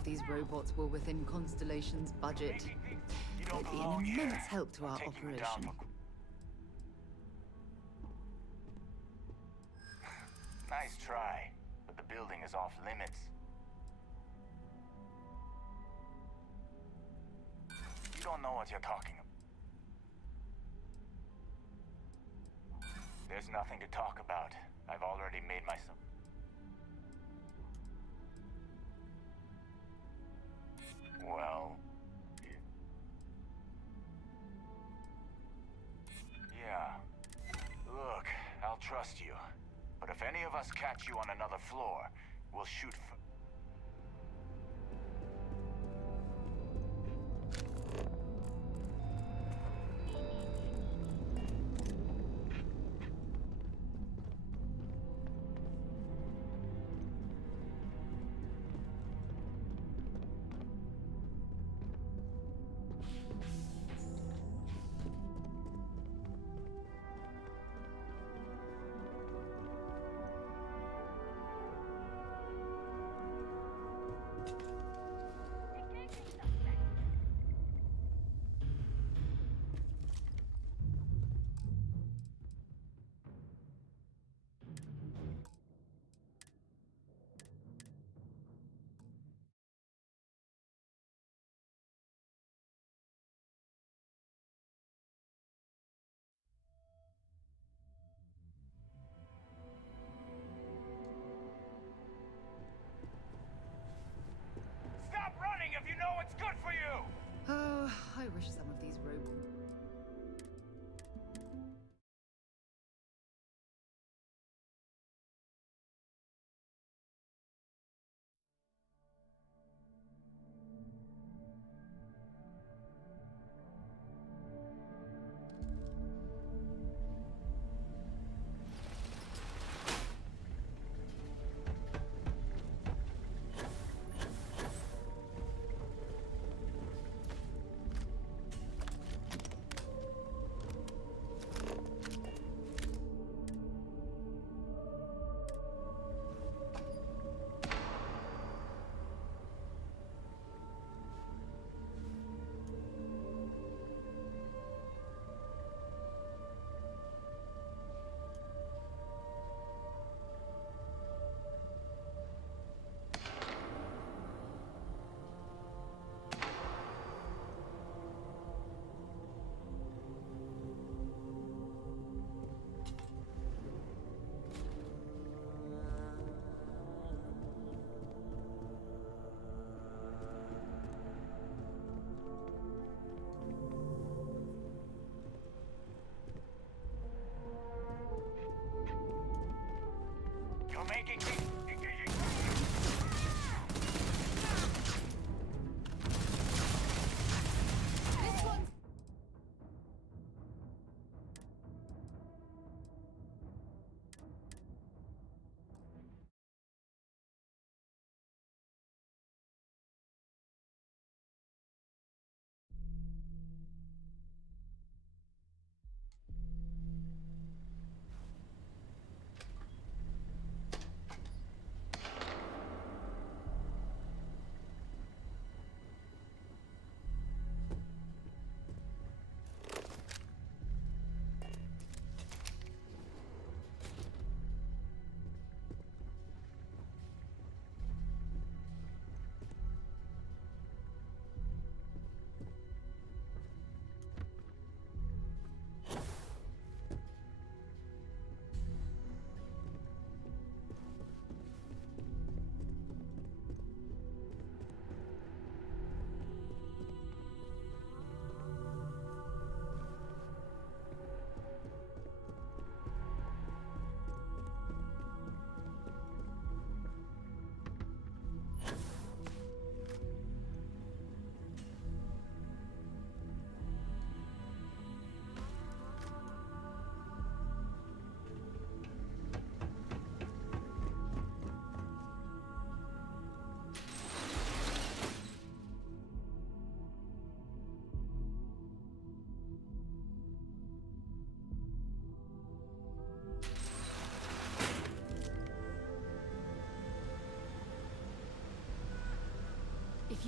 if these robots were within Constellation's budget. They'd be an immense help to our operation. Nice try, but the building is off limits. You don't know what you're talking about. There's nothing to talk about. I've already made myself. Well... yeah. Look, I'll trust you. But if any of us catch you on another floor, we'll shoot for... Stop running if you know what's good for you! Oh, I wish some of these robots... You're making me... This one's...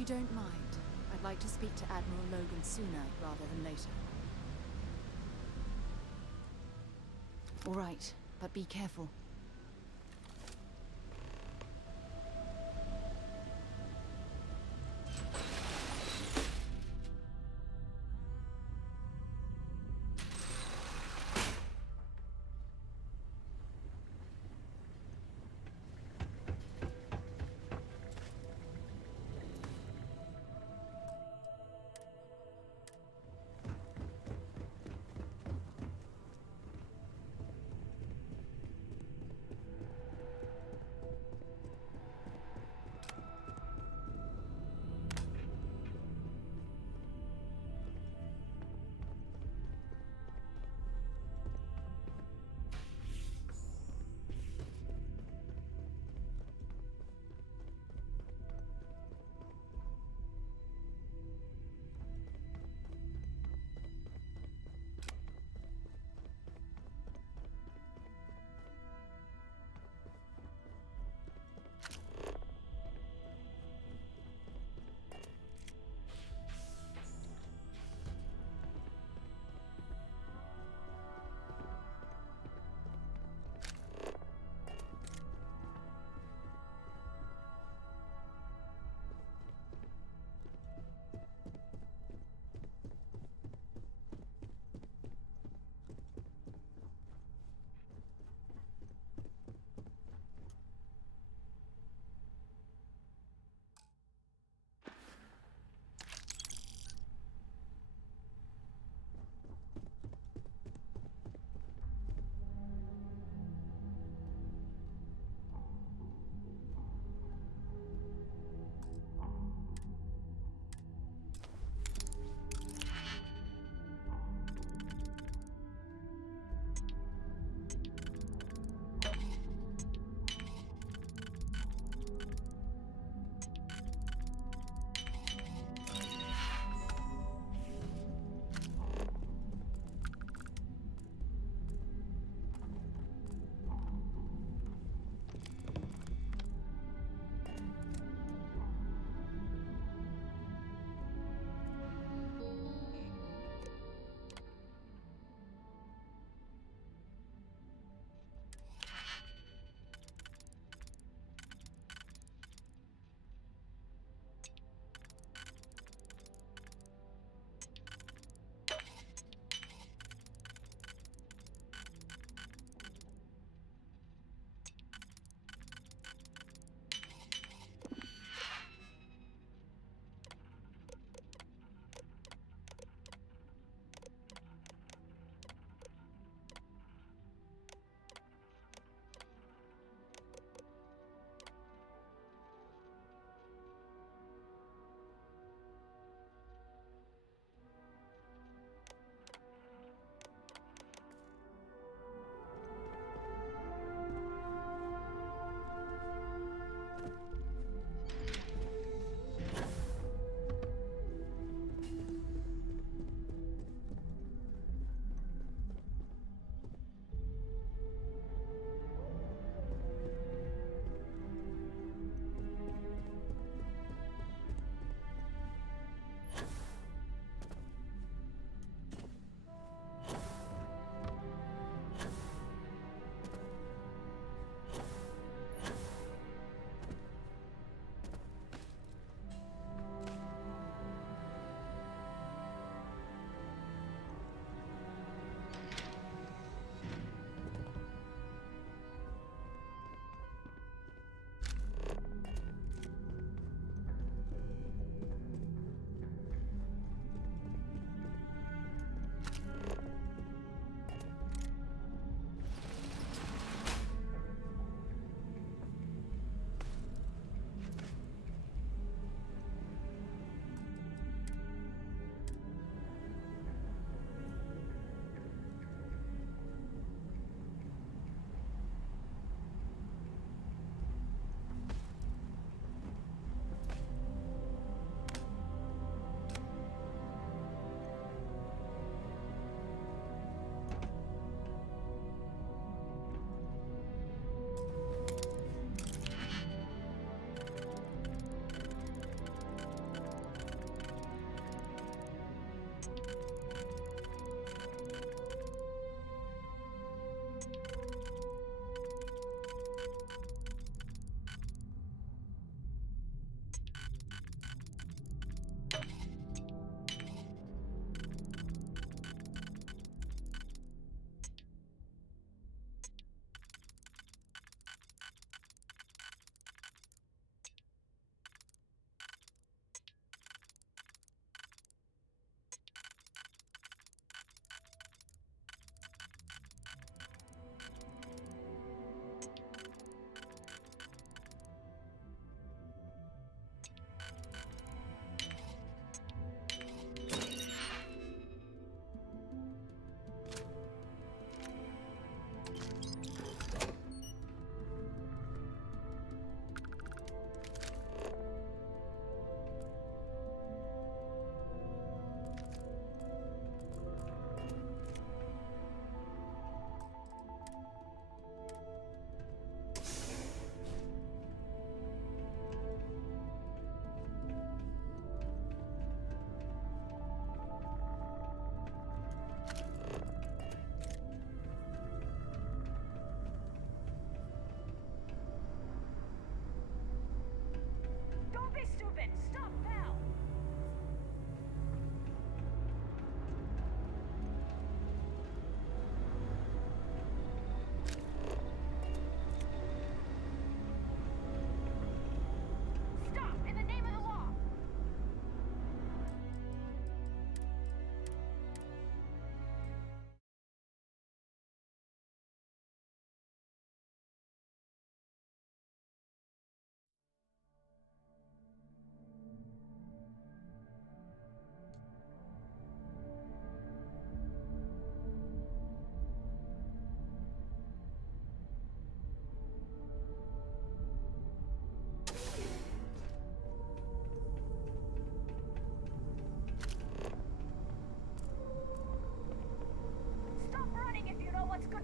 you don't mind, I'd like to speak to Admiral Logan sooner rather than later. All right, but be careful.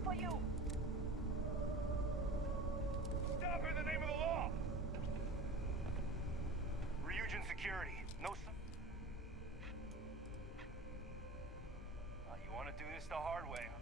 for you? Stop in the name of the law! Ryujin security. No you want to do this the hard way, huh?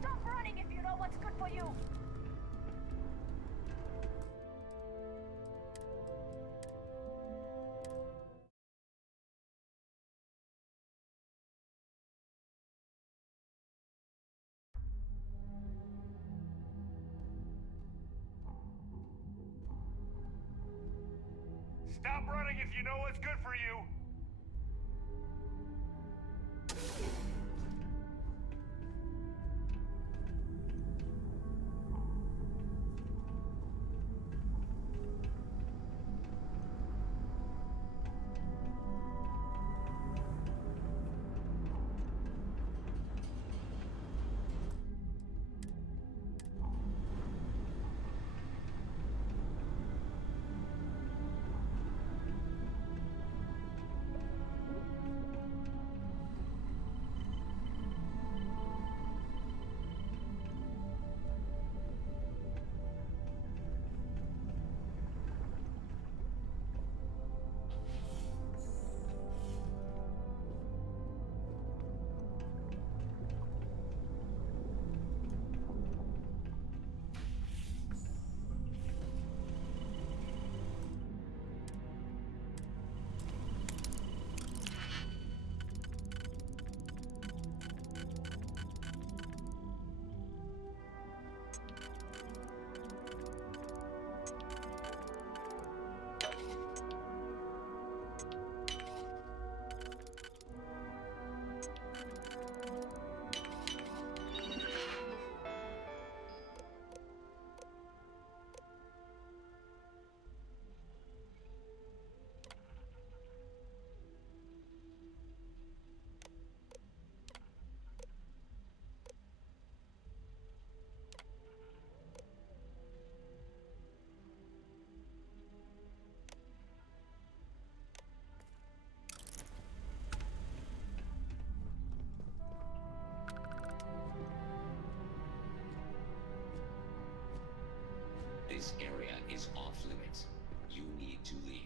Stop running if you know what's good for you! Stop running if you know what's good for you! This area is off limits. You need to leave.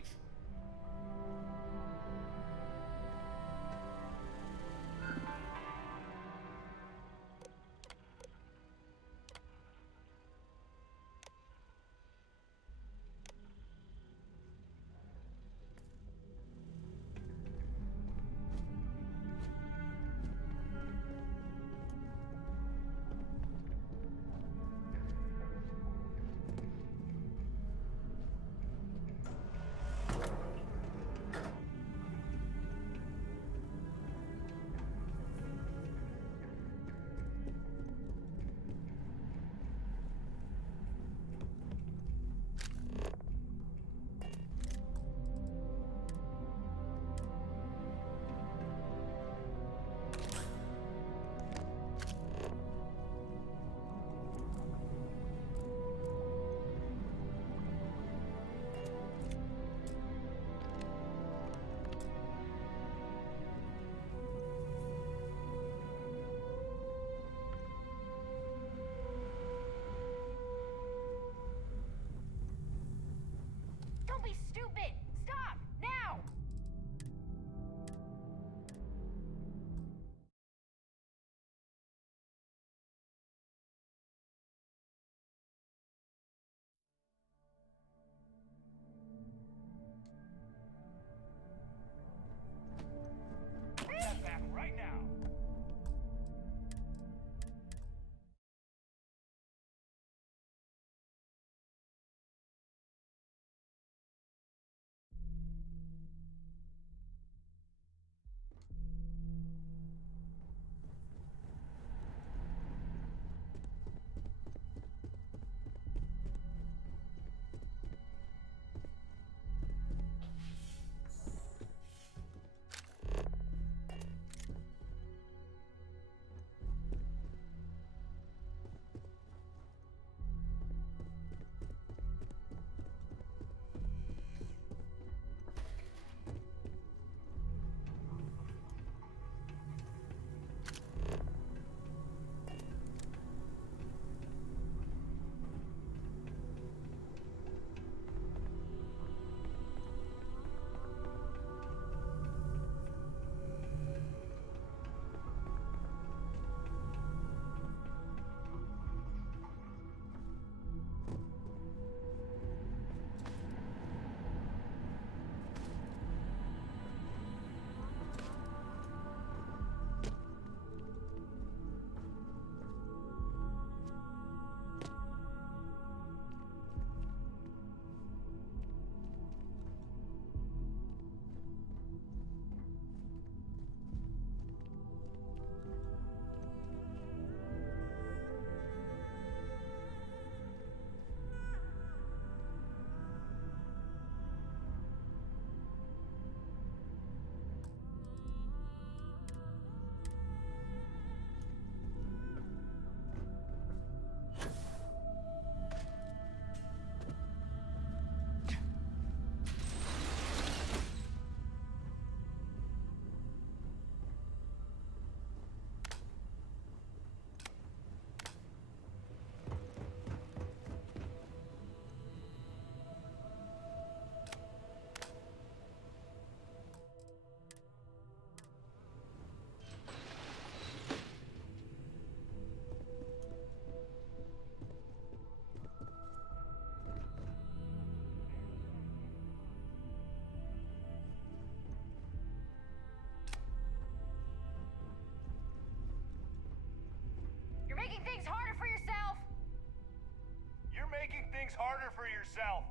harder for yourself.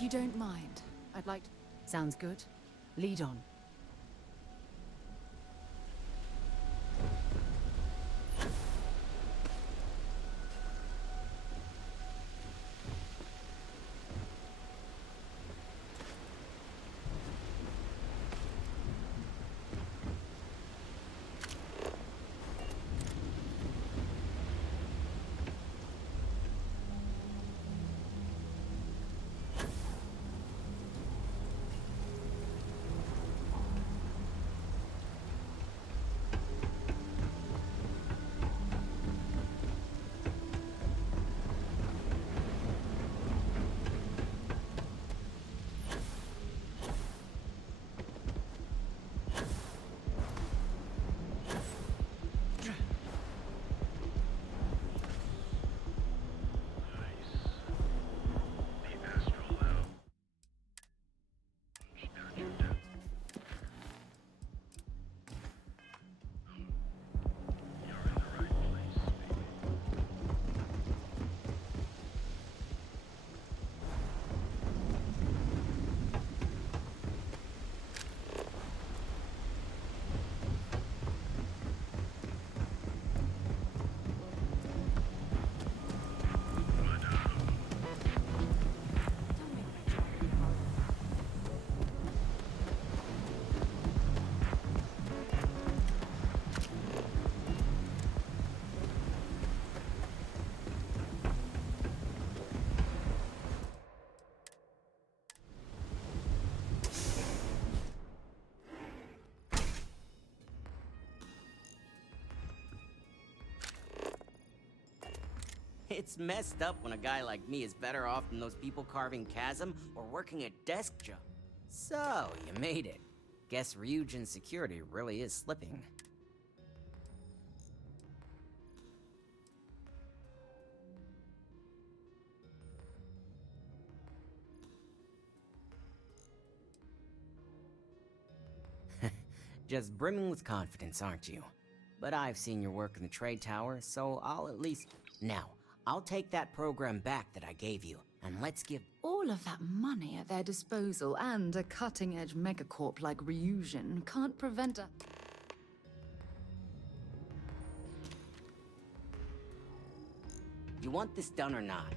If you don't mind, I'd like to... Sounds good. Lead on. It's messed up when a guy like me is better off than those people carving chasm or working a desk job. So, you made it. Guess Ryujin's security really is slipping. Just brimming with confidence, aren't you? But I've seen your work in the trade tower, so I'll at least... Now, I'll take that program back that I gave you, and let's give... All of that money at their disposal and a cutting-edge megacorp like Ryujin can't prevent a... You want this done or not?